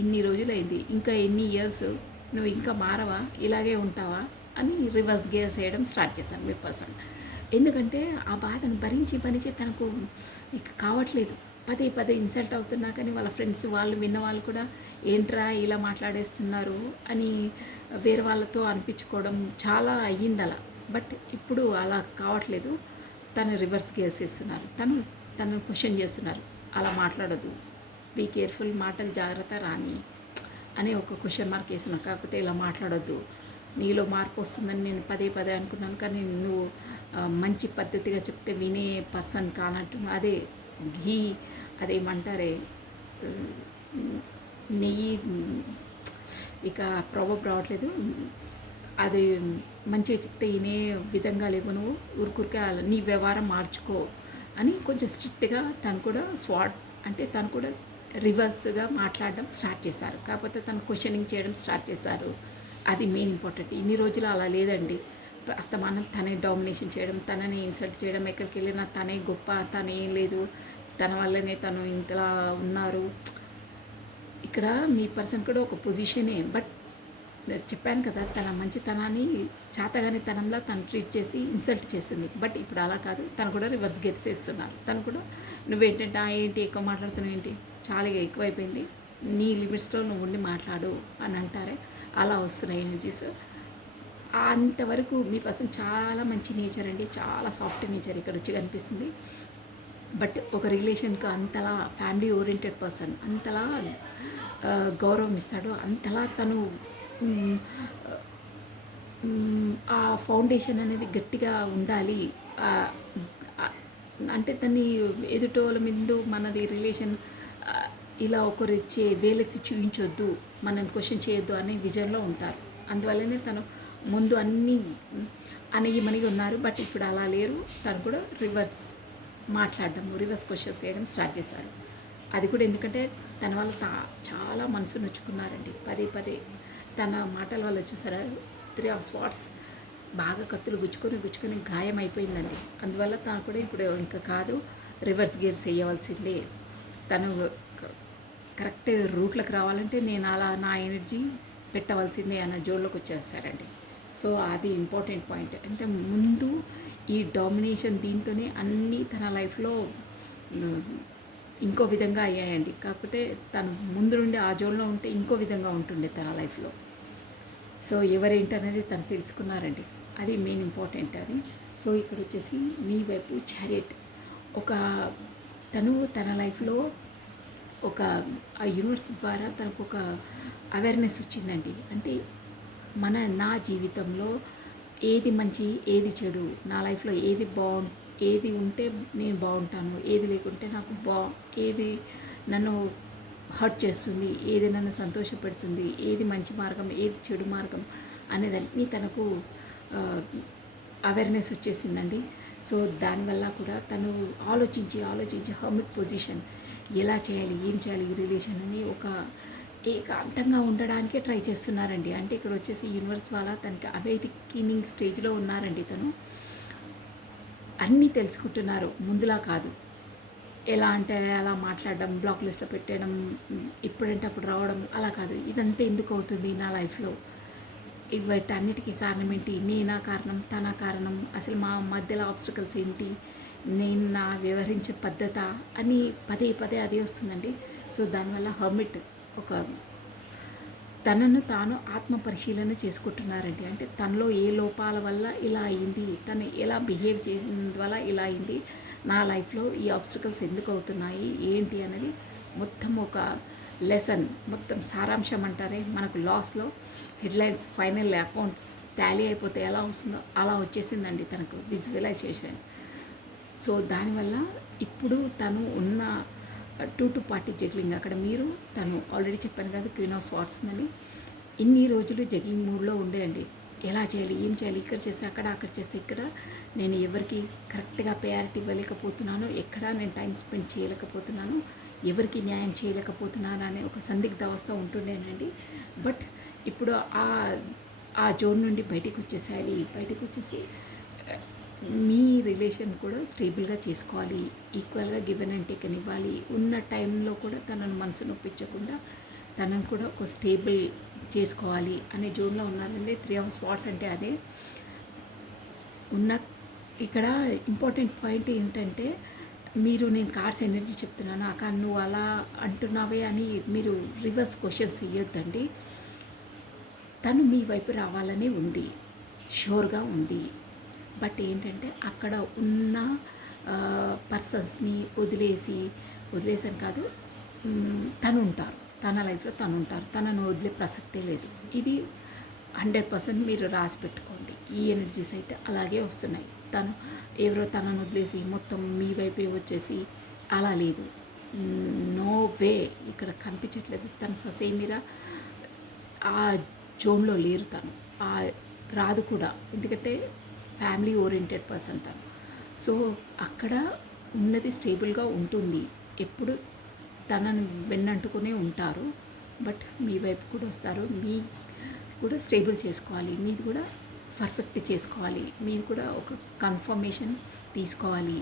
ఇన్ని రోజులైంది, ఇంకా ఎన్ని ఇయర్స్ నువ్వు ఇంకా మారవా, ఇలాగే ఉంటావా అని రివర్స్ గేర్ చేయడం స్టార్ట్ చేశాను మీ పర్సన్. ఎందుకంటే ఆ బాధను భరించి తనకు ఇక కావట్లేదు. పదే పదే ఇన్సల్ట్ అవుతున్నా కానీ వాళ్ళ ఫ్రెండ్స్ వాళ్ళు విన్న వాళ్ళు కూడా ఏంట్రా ఇలా మాట్లాడేస్తున్నారు అని వేరే వాళ్ళతో అనిపించుకోవడం చాలా అయ్యింది అలా. బట్ ఇప్పుడు అలా కావట్లేదు. తను రివర్స్ గేర్స్ చేస్తున్నారు. తను క్వశ్చన్ చేస్తున్నారు. అలా మాట్లాడదు, బీ కేర్ఫుల్, మాటలు జాగ్రత్త రాని అనే ఒక క్వశ్చన్ మార్క్ వేస్తున్నాను. కాకపోతే ఇలా మాట్లాడొద్దు, నీలో మార్పు వస్తుందని నేను పదే పదే అనుకున్నాను, కానీ నువ్వు మంచి పద్ధతిగా చెప్తే వినే పర్సన్ కానట్టు అదే ఘీ అదేమంటారే నెయ్యి ఇక ప్రాబబ్ రావట్లేదు. అది మంచిగా చెప్తే వినే విధంగా లేవు, నువ్వు ఊరికూరికే నీ వ్యవహారం మార్చుకో అని కొంచెం స్ట్రిక్ట్గా తను కూడా అంటే తను కూడా రివర్స్గా మాట్లాడడం స్టార్ట్ చేశారు. కాకపోతే తను క్వశ్చనింగ్ చేయడం స్టార్ట్ చేశారు. అది మెయిన్ ఇంపార్టెంట్. ఇన్ని రోజులు అలా లేదండి. అస్తమానం తనే డామినేషన్ చేయడం, తనని ఇన్సల్ట్ చేయడం, ఎక్కడికి వెళ్ళినా తనే గొప్ప, తనేం లేదు, తన వల్లనే తను ఇంతలా ఉన్నారు. ఇక్కడ మీ పర్సన్ కూడా ఒక పొజిషనే. బట్ చెప్పాను కదా, తన మంచితనాన్ని చాతగాని తనంలో తను ట్రీట్ చేసి ఇన్సల్ట్ చేస్తుంది. బట్ ఇప్పుడు అలా కాదు, తను కూడా రివర్స్ గేర్స్ వేస్తున్నారు. తను కూడా నువ్వేంటంటే ఏంటి ఎక్కువ మాట్లాడుతున్నావు, ఏంటి చాలా ఎక్కువైపోయింది, నీ లిమిట్స్లో నువ్వు ఉండి మాట్లాడు అని అంటారే, అలా వస్తున్నాయి ఎనర్జీస్. అంతవరకు మీ పర్సన్ చాలా మంచి నేచర్ అండి, చాలా సాఫ్ట్ నేచర్ ఇక్కడ వచ్చి కనిపిస్తుంది. బట్ ఒక రిలేషన్కి అంతలా ఫ్యామిలీ ఓరియంటెడ్ పర్సన్, అంతలా గౌరవం ఇస్తాడు, అంతలా తను ఆ ఫౌండేషన్ అనేది గట్టిగా ఉండాలి. అంటే దాన్ని ఎదుటోళ్ళ ముందు మనది రిలేషన్ ఇలా ఒకరిచ్చే వేలెత్తి చూపించొద్దు, మనల్ని క్వశ్చన్ చేయొద్దు అనే విజన్లో ఉంటారు. అందువల్లనే తను ముందు అన్నీ అణిగి మణిగి ఉన్నారు. బట్ ఇప్పుడు అలా లేరు. తను కూడా రివర్స్ మాట్లాడడం, రివర్స్ క్వశ్చన్స్ చేయడం స్టార్ట్ చేశారు. అది కూడా ఎందుకంటే తన వల్ల చాలా మనసు నొచ్చుకున్నారండి. పదే పదే తన మాటల వల్ల చూసారా, 3 ఆఫ్ స్వాట్స్ బాగా కత్తులు గుచ్చుకొని గాయం అయిపోయిందండి. అందువల్ల తను కూడా ఇప్పుడు ఇంకా కాదు, రివర్స్ గేర్స్ వేయవలసిందే, తను కరెక్ట్ రూట్లకు రావాలంటే నేను అలా నా ఎనర్జీ పెట్టవలసిందే అన్న జోన్లోకి వచ్చేసారండి. సో అది ఇంపార్టెంట్ పాయింట్. అంటే ముందు ఈ డామినేషన్ దీంతోనే అన్నీ తన లైఫ్లో ఇంకో విధంగా అయ్యాయండి. కాకపోతే తను ముందు నుండి ఆ జోన్లో ఉంటే ఇంకో విధంగా ఉంటుండే తన లైఫ్లో. సో ఎవరేంటనేది తను తెలుసుకున్నారండి. అది మెయిన్ ఇంపార్టెంట్ అది. సో ఇక్కడ వచ్చేసి మీ వైపు చారియట్ ఒక తను తన లైఫ్లో ఒక ఆ యూనివర్స్ ద్వారా తనకు ఒక అవేర్నెస్ వచ్చిందండి. అంటే నా జీవితంలో ఏది మంచి ఏది చెడు, నా లైఫ్లో ఏది ఉంటే నేను బాగుంటాను, ఏది లేకుంటే ఏది నన్ను హర్ట్ చేస్తుంది, ఏది నన్ను సంతోషపెడుతుంది, ఏది మంచి మార్గం ఏది చెడు మార్గం అనేదాన్ని తనకు అవేర్నెస్ వచ్చేసిందండి. సో దానివల్ల కూడా తను ఆలోచించి హర్మిట్ పొజిషన్ ఎలా చేయాలి ఏం చేయాలి ఈ రిలేషన్ అని ఒక ఏకాంతంగా ఉండడానికే ట్రై చేస్తున్నారండి. అంటే ఇక్కడ వచ్చేసి యూనివర్స్ వల్ల తనకి అవేకినింగ్ స్టేజ్లో ఉన్నారండి. తను అన్నీ తెలుసుకుంటున్నారు, ముందులా కాదు. ఎలా అంటే అలా మాట్లాడడం, బ్లాక్ లిస్ట్లో పెట్టడం, ఇప్పుడంటే అప్పుడు రావడం అలా కాదు. ఇదంతా ఎందుకు అవుతుంది నా లైఫ్లో, వీటన్నిటికీ కారణం ఏంటి, నేనా కారణం తన కారణం, అసలు మా మధ్యలో ఆబ్స్టికల్స్ ఏంటి, నేను నా వ్యవహరించే పద్ధత అని పదే పదే అదే వస్తుందండి. సో దానివల్ల హర్మిట్ ఒక తనను తాను ఆత్మ పరిశీలన చేసుకుంటున్నారండి. అంటే తనలో ఏ లోపాల వల్ల ఇలా అయింది, తను ఎలా బిహేవ్ చేసిన వల్ల ఇలా అయింది, నా లైఫ్లో ఈ ఆబ్స్టికల్స్ ఎందుకు అవుతున్నాయి ఏంటి అనేది మొత్తం ఒక లెసన్, మొత్తం సారాంశం అంటారే మనకు లాస్లో హెడ్లైన్స్ ఫైనల్ అకౌంట్స్ టాలీ అయిపోతే ఎలా వస్తుందో అలా వచ్చేసిందండి తనకు విజువలైజేషన్. సో దానివల్ల ఇప్పుడు తను ఉన్న 2 పార్టీ జగ్లింగ్ అక్కడ తను ఆల్రెడీ చెప్పాను కదా క్వీన్ ఆఫ్ స్వార్డ్స్ ఉందని, ఇన్ని రోజులు జగ్లింగ్ మూడ్లో ఉండేయండి. ఎలా చేయాలి ఏం చేయాలి, ఇక్కడ చేస్తే అక్కడ చేస్తే ఇక్కడ, నేను ఎవరికి కరెక్ట్గా ప్రయారిటీ ఇవ్వలేకపోతున్నాను, ఎక్కడ నేను టైం స్పెండ్ చేయలేకపోతున్నాను, ఎవరికి న్యాయం చేయలేకపోతున్నాను అనే ఒక సందిగ్ధ అవస్థ ఉంటుండేనండి. బట్ ఇప్పుడు ఆ జోన్ నుండి బయటికి వచ్చేసి మీ రిలేషన్ కూడా స్టేబుల్గా చేసుకోవాలి, ఈక్వల్గా గివెన్ అండ్ టేకన్ ఇవ్వాలి. ఉన్న టైంలో కూడా తనను మనసు నొప్పించకుండా తనను కూడా ఒక స్టేబుల్ చేసుకోవాలి అనే జోన్లో ఉన్నారండి. 3 ఆఫ్ స్వార్డ్స్ అంటే అదే ఉన్న. ఇక్కడ ఇంపార్టెంట్ పాయింట్ ఏంటంటే నేను కార్డ్స్ ఎనర్జీ చెప్తున్నాను, అక్క నువ్వు అలా అంటున్నావే అని మీరు రివర్స్ క్వశ్చన్స్ ఇవ్వద్దండి. తను మీ వైపు రావాలనే ఉంది, షూర్గా ఉంది. బట్ ఏంటంటే అక్కడ ఉన్న పర్సన్స్ని వదిలేసని కాదు, తన లైఫ్లో తను ఉంటారు, తనను వదిలే ప్రసక్తే లేదు. ఇది 100% మీరు రాసి పెట్టుకోండి. ఈ ఎనర్జీస్ అయితే అలాగే వస్తున్నాయి. ఎవరో తనను వదిలేసి మొత్తం మీ వైపే వచ్చేసి అలా లేదు, నో వే, ఇక్కడ కనిపించట్లేదు. తను ససేమిరా ఆ జోన్లో లేరు, తను రాదు కూడా. ఎందుకంటే ఫ్యామిలీ ఓరియంటెడ్ పర్సన్ తను. సో అక్కడ ఉన్నది స్టేబుల్గా ఉంటుంది, ఎప్పుడు తనను వెన్నంటుకునే ఉంటారు. బట్ మీ వైపు కూడా వస్తారు, మీ కూడా స్టేబుల్ చేసుకోవాలి, మీది కూడా పర్ఫెక్ట్ చేసుకోవాలి, మీరు కూడా ఒక కన్ఫర్మేషన్ తీసుకోవాలి,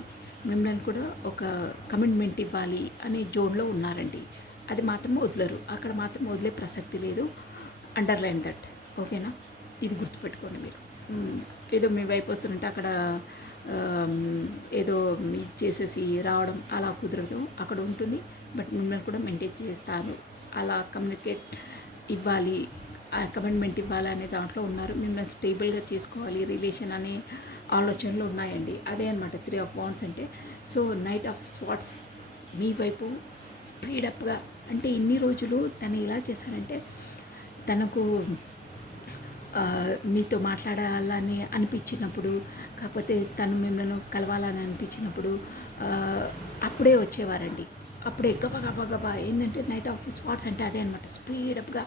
మిమ్మల్ని కూడా ఒక కమిట్మెంట్ ఇవ్వాలి అనే జోన్లో ఉన్నారండి. అది మాత్రం వదలరు, అక్కడ మాత్రం వదిలే ప్రసక్తి లేదు. అండర్లైన్ దట్, ఓకేనా? ఇది గుర్తుపెట్టుకోండి మీరు. ఏదో మీ వైపు వస్తుంటే అక్కడ ఏదో చేసేసి రావడం అలా కుదరదు, అక్కడ ఉంటుంది. బట్ మిమ్మల్ని కూడా మెయింటైన్ చేస్తాను, అలా ఇవ్వాలి, కమిట్మెంట్ ఇవ్వాలి అనే దాంట్లో ఉన్నారు. మిమ్మల్ని స్టేబుల్గా చేసుకోవాలి రిలేషన్ అనే ఆలోచనలు ఉన్నాయండి. అదే అనమాట 3 ఆఫ్ వాండ్స్ అంటే. సో నైట్ ఆఫ్ స్వార్డ్స్ మీ వైపు స్పీడప్గా, అంటే ఇన్ని రోజులు తను ఇలా చేశారంటే తనకు మీతో మాట్లాడాలని అనిపించినప్పుడు, కాకపోతే తను మిమ్మల్ని కలవాలని అనిపించినప్పుడు అప్పుడే వచ్చేవారండి. అప్పుడే గబా ఏంటంటే నైట్ ఆఫ్ స్పాట్స్ అంటే అదే అనమాట, స్పీడప్గా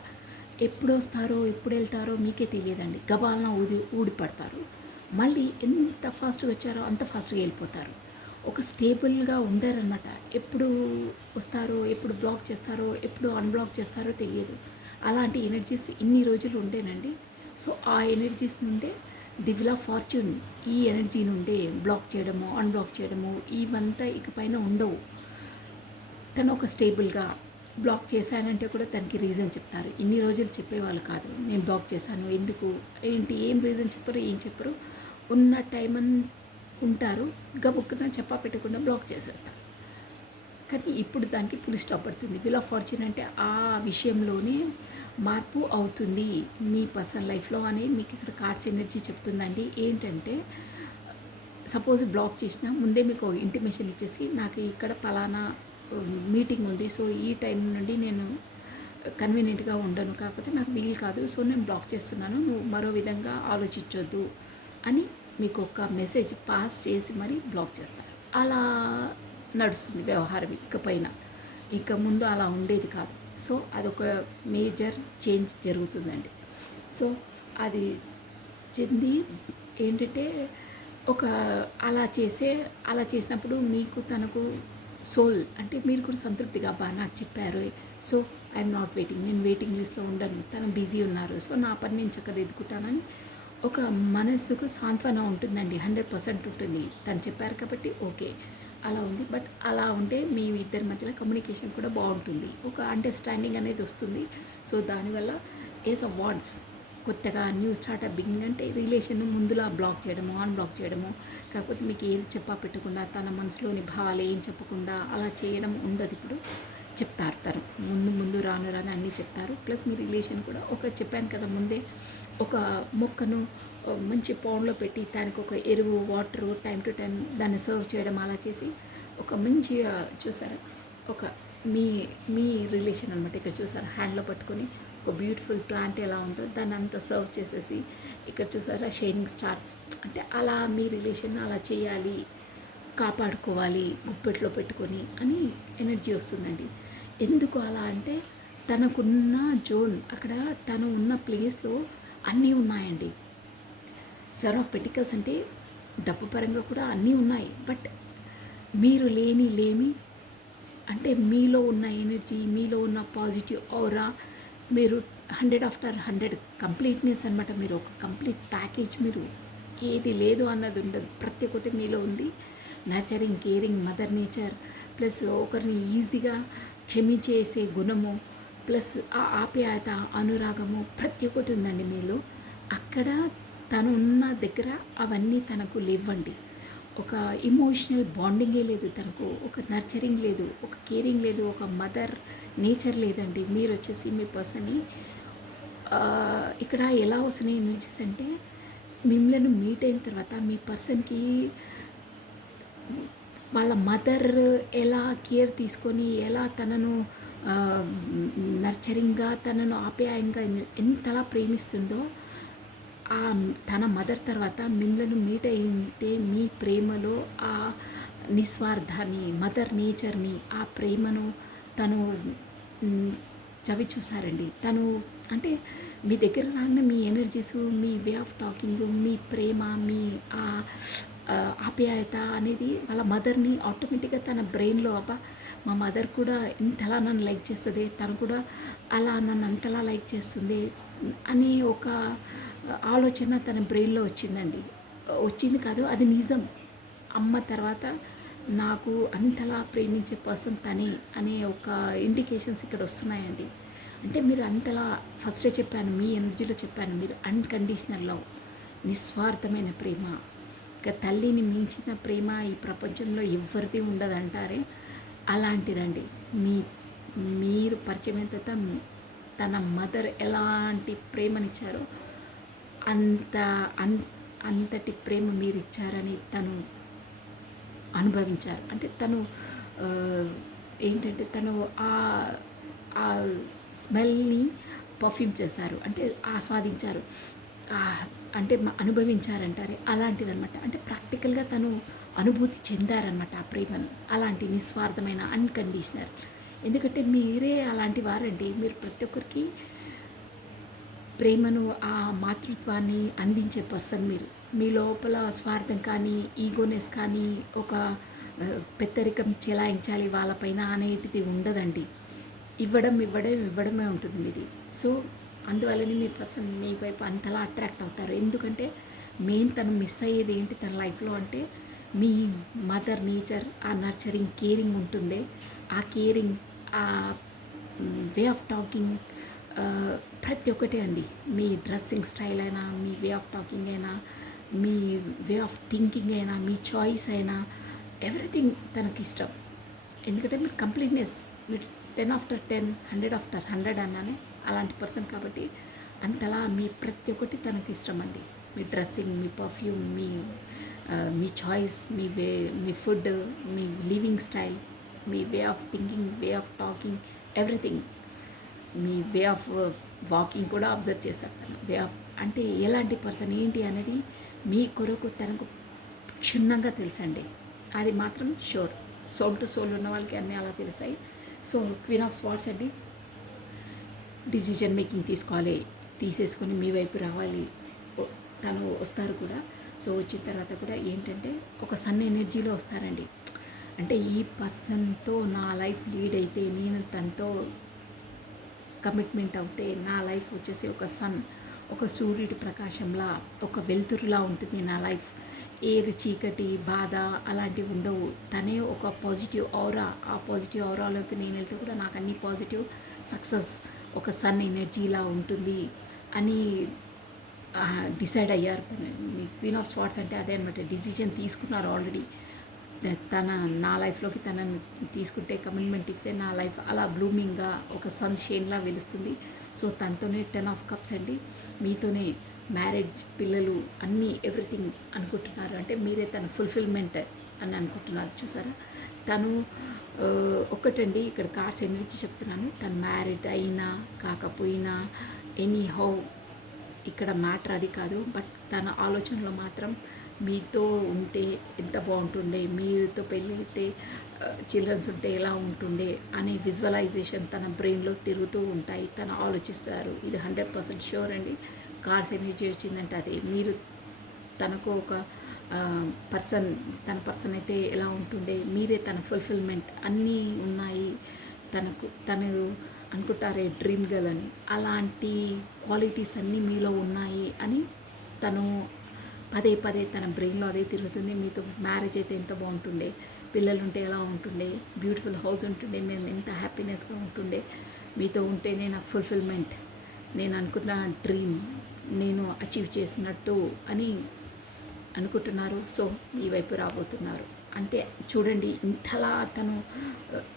ఎప్పుడు వస్తారో ఎప్పుడు వెళ్తారో మీకే తెలియదండి. గబాలన ఊడిపడతారు, మళ్ళీ ఎంత ఫాస్ట్గా వచ్చారో అంత ఫాస్ట్గా వెళ్ళిపోతారు. ఒక స్టేబుల్గా ఉండరనమాట. ఎప్పుడు వస్తారో, ఎప్పుడు బ్లాక్ చేస్తారో, ఎప్పుడు అన్బ్లాక్ చేస్తారో తెలియదు. అలాంటి ఎనర్జీస్ ఇన్ని రోజులు ఉండేనండి. సో ఆ ఎనర్జీస్ నుండే ది విల్ ఆఫ్ ఫార్చ్యూన్, ఈ ఎనర్జీ నుండే బ్లాక్ చేయడము, అన్బ్లాక్ చేయడము ఇవంతా ఇకపైన ఉండవు. తను ఒక స్టేబుల్గా బ్లాక్ చేశానంటే కూడా తనకి రీజన్ చెప్తారు. ఇన్ని రోజులు చెప్పేవాళ్ళు కాదు, నేను బ్లాక్ చేశాను ఎందుకు ఏంటి, ఏం రీజన్ చెప్పరు, ఏం చెప్పరు. ఉన్న టైం ఉంటారు, గబుక్కున చెప్పా పెట్టకుండా బ్లాక్ చేసేస్తారు. కానీ ఇప్పుడు దానికి పులి స్టాప్ పడుతుంది. విల్ ఆఫ్ ఫార్చ్యూన్ అంటే ఆ విషయంలోనే మార్పు అవుతుంది మీ పర్సనల్ లైఫ్లో అని మీకు ఇక్కడ కార్డ్స్ ఎనర్జీ చెప్తుందండి. ఏంటంటే సపోజ్ బ్లాక్ చేసినా ముందే మీకు ఇంటిమేషన్ ఇచ్చేసి నాకు ఇక్కడ పలానా మీటింగ్ ఉంది, సో ఈ టైం నుండి నేను కన్వీనియంట్గా ఉండను, కాకపోతే నాకు వీలు కాదు, సో నేను బ్లాక్ చేస్తున్నాను, నువ్వు మరో విధంగా ఆలోచించొద్దు అని మీకు ఒక మెసేజ్ పాస్ చేసి మరీ బ్లాక్ చేస్తారు. అలా నడుస్తుంది వ్యవహారం ఇకపైన. ఇక ముందు అలా ఉండేది కాదు. సో అదొక మేజర్ చేంజ్ జరుగుతుందండి. సో అది చెంది ఏంటంటే ఒక అలా చేసినప్పుడు మీకు తనకు సోల్ అంటే మీరు కూడా సంతృప్తిగా అబ్బా నాకు చెప్పారు, సో ఐఎమ్ నాట్ వెయిటింగ్, నేను వెయిటింగ్ లిస్ట్లో ఉండను, తను బిజీ ఉన్నారు, సో నా పని నేను చక్కగా ఎదుగుతానని ఒక మనస్సుకు సాంత్వన ఉంటుందండి. 100% ఉంటుంది. తను చెప్పారు కాబట్టి ఓకే అలా ఉంది. బట్ అలా ఉంటే మీ ఇద్దరి మధ్యలో కమ్యూనికేషన్ కూడా బాగుంటుంది, ఒక అండర్స్టాండింగ్ అనేది వస్తుంది. సో దానివల్ల ఏస్ ఆఫ్ వాంట్స్ కొత్తగా న్యూ స్టార్ట్అప్ బిగినింగ్ అంటే రిలేషన్ ముందులా బ్లాక్ చేయడము, బ్లాక్ చేయడము, కాకపోతే మీకు ఏది చెప్పా పెట్టకుండా తన మనసులోని భావాలు ఏం చెప్పకుండా అలా చేయడం ఉండదు. ఇప్పుడు చెప్తారు, తను ముందు రాను అన్నీ చెప్తారు. ప్లస్ మీ రిలేషన్ కూడా చెప్పాను కదా ముందే, ఒక మొక్కను మంచి పౌండ్లో పెట్టి దానికి ఒక ఎరువు, వాటరు టైం టు టైం దాన్ని సర్వ్ చేయడం, అలా చేసి ఒక మంచిగా చూసారా ఒక మీ మీ రిలేషన్ అనమాట. ఇక్కడ చూసారా హ్యాండ్లో పట్టుకొని ఒక బ్యూటిఫుల్ ప్లాంట్ ఎలా ఉందో దాన్ని అంతా సర్వ్ చేసేసి, ఇక్కడ చూసారా షైనింగ్ స్టార్స్ అంటే అలా మీ రిలేషన్ అలా చేయాలి, కాపాడుకోవాలి గుప్పెట్లో పెట్టుకొని అని ఎనర్జీ వస్తుందండి. ఎందుకు అలా అంటే తనకున్న జోన్, అక్కడ తను ఉన్న ప్లేస్లో అన్నీ ఉన్నాయండి. సెవెన్ ఆఫ్ పెటికల్స్ అంటే డబ్బు పరంగా కూడా అన్నీ ఉన్నాయి. బట్ మీరు లేమి అంటే మీలో ఉన్న ఎనర్జీ, మీలో ఉన్న పాజిటివ్ ఔరా, మీరు 100/100 కంప్లీట్నెస్ అనమాట. మీరు ఒక కంప్లీట్ ప్యాకేజ్, మీరు ఏది లేదు అన్నది ఉండదు, ప్రతి ఒక్కటి మీలో ఉంది. Nurturing, caring, mother nature, plus ఒకరిని ఈజీగా క్షమించేసే గుణము, ప్లస్ ఆ ఆప్యాయత, అనురాగము ప్రతి ఒక్కటి ఉందండి మీలో. అక్కడ తను ఉన్న దగ్గర అవన్నీ తనకు లేవండి. ఒక ఇమోషనల్ బాండింగే లేదు తనకు, ఒక నర్చరింగ్ లేదు, ఒక కేరింగ్ లేదు, ఒక మదర్ నేచర్ లేదండి. మీరు వచ్చేసి మీ పర్సన్ని ఇక్కడ ఎలా వస్తున్నాయి ఎనర్జీస్ అంటే మిమ్మల్ని మీట్ అయిన తర్వాత మీ పర్సన్కి వాళ్ళ మదర్ ఎలా కేర్ తీసుకొని ఎలా తనను నర్చరింగ్గా, తనను ఆప్యాయంగా ఎంతలా ప్రేమిస్తుందో, తన మదర్ తర్వాత మిమ్మల్ని మీట్ అయితే మీ ప్రేమలో ఆ నిస్వార్థాన్ని, మదర్ నేచర్ని, ఆ ప్రేమను తను చవి చూసారండి. తను అంటే మీ దగ్గర రాగానే మీ ఎనర్జీస్, మీ వే ఆఫ్ టాకింగ్, మీ ప్రేమ, మీ ఆప్యాయత అనేది వాళ్ళ మదర్ని ఆటోమేటిక్గా తన బ్రెయిన్లో అబ్బా మా మదర్ కూడా ఇంతలా నన్ను లైక్ చేస్తుంది, తను కూడా అలా నన్ను అంతలా లైక్ చేస్తుంది అని ఒక ఆలోచన తన బ్రెయిన్లో వచ్చిందండి. వచ్చింది కాదు, అది నిజం. అమ్మ తర్వాత నాకు అంతలా ప్రేమించే పర్సన్ తనే అనే ఒక ఇండికేషన్స్ ఇక్కడ వస్తున్నాయండి. అంటే మీరు అంతలా ఫస్టే చెప్పాను, మీ ఎనర్జీలో చెప్పాను, మీరు అన్కండిషనల్ లవ్, నిస్వార్థమైన ప్రేమ, ఇక తల్లిని మించిన ప్రేమ ఈ ప్రపంచంలో ఎవరిది ఉండదంటారే అలాంటిదండి. మీరు పరిచయం తర్వాత తన మదర్ ఎలాంటి ప్రేమనిచ్చారో అంతటి ప్రేమ మీరు ఇచ్చారని తను అనుభవించారు. అంటే తను ఏంటంటే తను ఆ స్మెల్ని పర్ఫ్యూమ్ చేశారు, అంటే ఆస్వాదించారు, అంటే అనుభవించారంటారే అలాంటిదనమాట. అంటే ప్రాక్టికల్గా తను అనుభూతి చెందారనమాట ఆ ప్రేమని. అలాంటి నిస్వార్థమైన అన్కండిషనల్. ఎందుకంటే మీరే అలాంటి వారండి. మీరు ప్రతి ఒక్కరికి ప్రేమను, ఆ మాతృత్వాన్ని అందించే పర్సన్ మీరు. మీ లోపల స్వార్థం కానీ, ఈగోనెస్ కానీ, ఒక పెద్దరికం చెలాయించాలి వాళ్ళపైన అనేటిది ఉండదండి. ఇవ్వడమే ఉంటుంది మీది. సో అందువల్లనే మీ పర్సన్ మీ వైపు అంతలా అట్రాక్ట్ అవుతారు. ఎందుకంటే మెయిన్ తను మిస్ అయ్యేది ఏంటి తన లైఫ్లో అంటే మీ మదర్ నేచర్, ఆ నర్చరింగ్, కేరింగ్ ఉంటుంది. ఆ కేరింగ్, ఆ వే ఆఫ్ టాకింగ్, ప్రతి ఒక్కటే అండి. మీ డ్రెస్సింగ్ స్టైల్ అయినా, మీ వే ఆఫ్ టాకింగ్ అయినా, మీ వే ఆఫ్ థింకింగ్ అయినా, మీ చాయిస్ అయినా, ఎవ్రీథింగ్ తనకి ఇష్టం. ఎందుకంటే మీరు కంప్లీట్నెస్, మీరు 10/10, 100/100 అన్నానే అలాంటి పర్సన్ కాబట్టి అంతలా మీ ప్రతి ఒక్కటి తనకి ఇష్టం అండి. మీ డ్రెస్సింగ్, మీ పర్ఫ్యూమ్, మీ చాయిస్, మీ ఫుడ్, మీ లివింగ్ స్టైల్, మీ way of thinking, way of talking, everything. మీ వే ఆఫ్ వాకింగ్ కూడా అబ్జర్వ్ చేశాను తను. వే ఆఫ్ అంటే ఎలాంటి పర్సన్ ఏంటి అనేది మీ కొరకు తనకు క్షుణ్ణంగా తెలుసండి. అది మాత్రం షూర్. సోల్ టు సోల్ ఉన్న వాళ్ళకి అన్నీ అలా తెలుస్తాయి. సో క్వీన్ ఆఫ్ స్వార్డ్స్ అండి, డిసిజన్ మేకింగ్ తీసేసుకొని మీ వైపు రావాలి. తను వస్తారు కూడా. సో వచ్చిన తర్వాత కూడా ఏంటంటే ఒక సన్ ఎనర్జీలో వస్తారండి. అంటే ఈ పర్సన్తో నా లైఫ్ లీడ్ అయితే, నేను తనతో కమిట్మెంట్ అవుతే నా లైఫ్ వచ్చేసి ఒక సన్, ఒక సూర్యుడి ప్రకాశంలా, ఒక వెలుతురులా ఉంటుంది నా లైఫ్. ఏది చీకటి, బాధ అలాంటివి ఉండవు. తనే ఒక పాజిటివ్ ఔరా. ఆ పాజిటివ్ ఔరాలోకి నేను వెళ్తే కూడా నాకు అన్ని పాజిటివ్ సక్సెస్, ఒక సన్ ఎనర్జీలా ఉంటుంది అని డిసైడ్ అయ్యారు. మీ క్వీన్ ఆఫ్ స్వార్డ్స్ అంటే అదే అనమాట. డిసిజన్ తీసుకున్నారు ఆల్రెడీ. నా లైఫ్లోకి తనని తీసుకుంటే, కమిట్మెంట్ ఇస్తే నా లైఫ్ అలా బ్లూమింగ్గా ఒక సన్ షేన్లా వెలుస్తుంది. సో తనతోనే 10 ఆఫ్ కప్స్ అండి. మీతోనే మ్యారేజ్, పిల్లలు అన్నీ ఎవ్రీథింగ్ అనుకుంటున్నారు. అంటే మీరే తన ఫుల్ఫిల్మెంట్ అని అనుకుంటున్నారు. చూసారా, తను ఒక్కటండి ఇక్కడ కార్డ్స్ ఎనర్జీ చెప్తున్నాను. తను మ్యారీడ్ అయినా కాకపోయినా ఎనీ హౌ ఇక్కడ మ్యాటర్ అది కాదు. బట్ తన ఆలోచనలో మాత్రం మీతో ఉంటే ఎంత బాగుంటుండే, మీతో పెళ్ళి అయితే చిల్డ్రన్స్ ఉంటే ఎలా ఉంటుండే అనే విజువలైజేషన్ తన బ్రెయిన్లో తిరుగుతూ ఉంటాయి. తను ఆలోచిస్తారు. ఇది 100% షూర్ అండి. కార్డ్స్ ఎనర్జీ వచ్చిందంటే అదే. మీరు తనకు ఒక తన పర్సన్ అయితే ఎలా ఉంటుండే, మీరే తన ఫుల్ఫిల్మెంట్ అన్నీ ఉన్నాయి. తను అనుకుంటారే డ్రీమ్ గర్ల్ అని, అలాంటి క్వాలిటీస్ అన్నీ మీలో ఉన్నాయి అని తను పదే పదే తన బ్రెయిన్లో అదే తిరుగుతుంది. మీతో మ్యారేజ్ అయితే ఎంత బాగుంటుండే, పిల్లలు ఉంటే ఎలా ఉంటుండే, బ్యూటిఫుల్ హౌస్ ఉంటుండే, మేము ఎంత హ్యాపీనెస్గా ఉంటుండే, మీతో ఉంటేనే నాకు ఫుల్ఫిల్మెంట్, నేను అనుకున్న డ్రీమ్ నేను అచీవ్ చేసినట్టు అని అనుకుంటున్నారు. సో మీ వైపు రాబోతున్నారు. అంతే. చూడండి ఇంతలా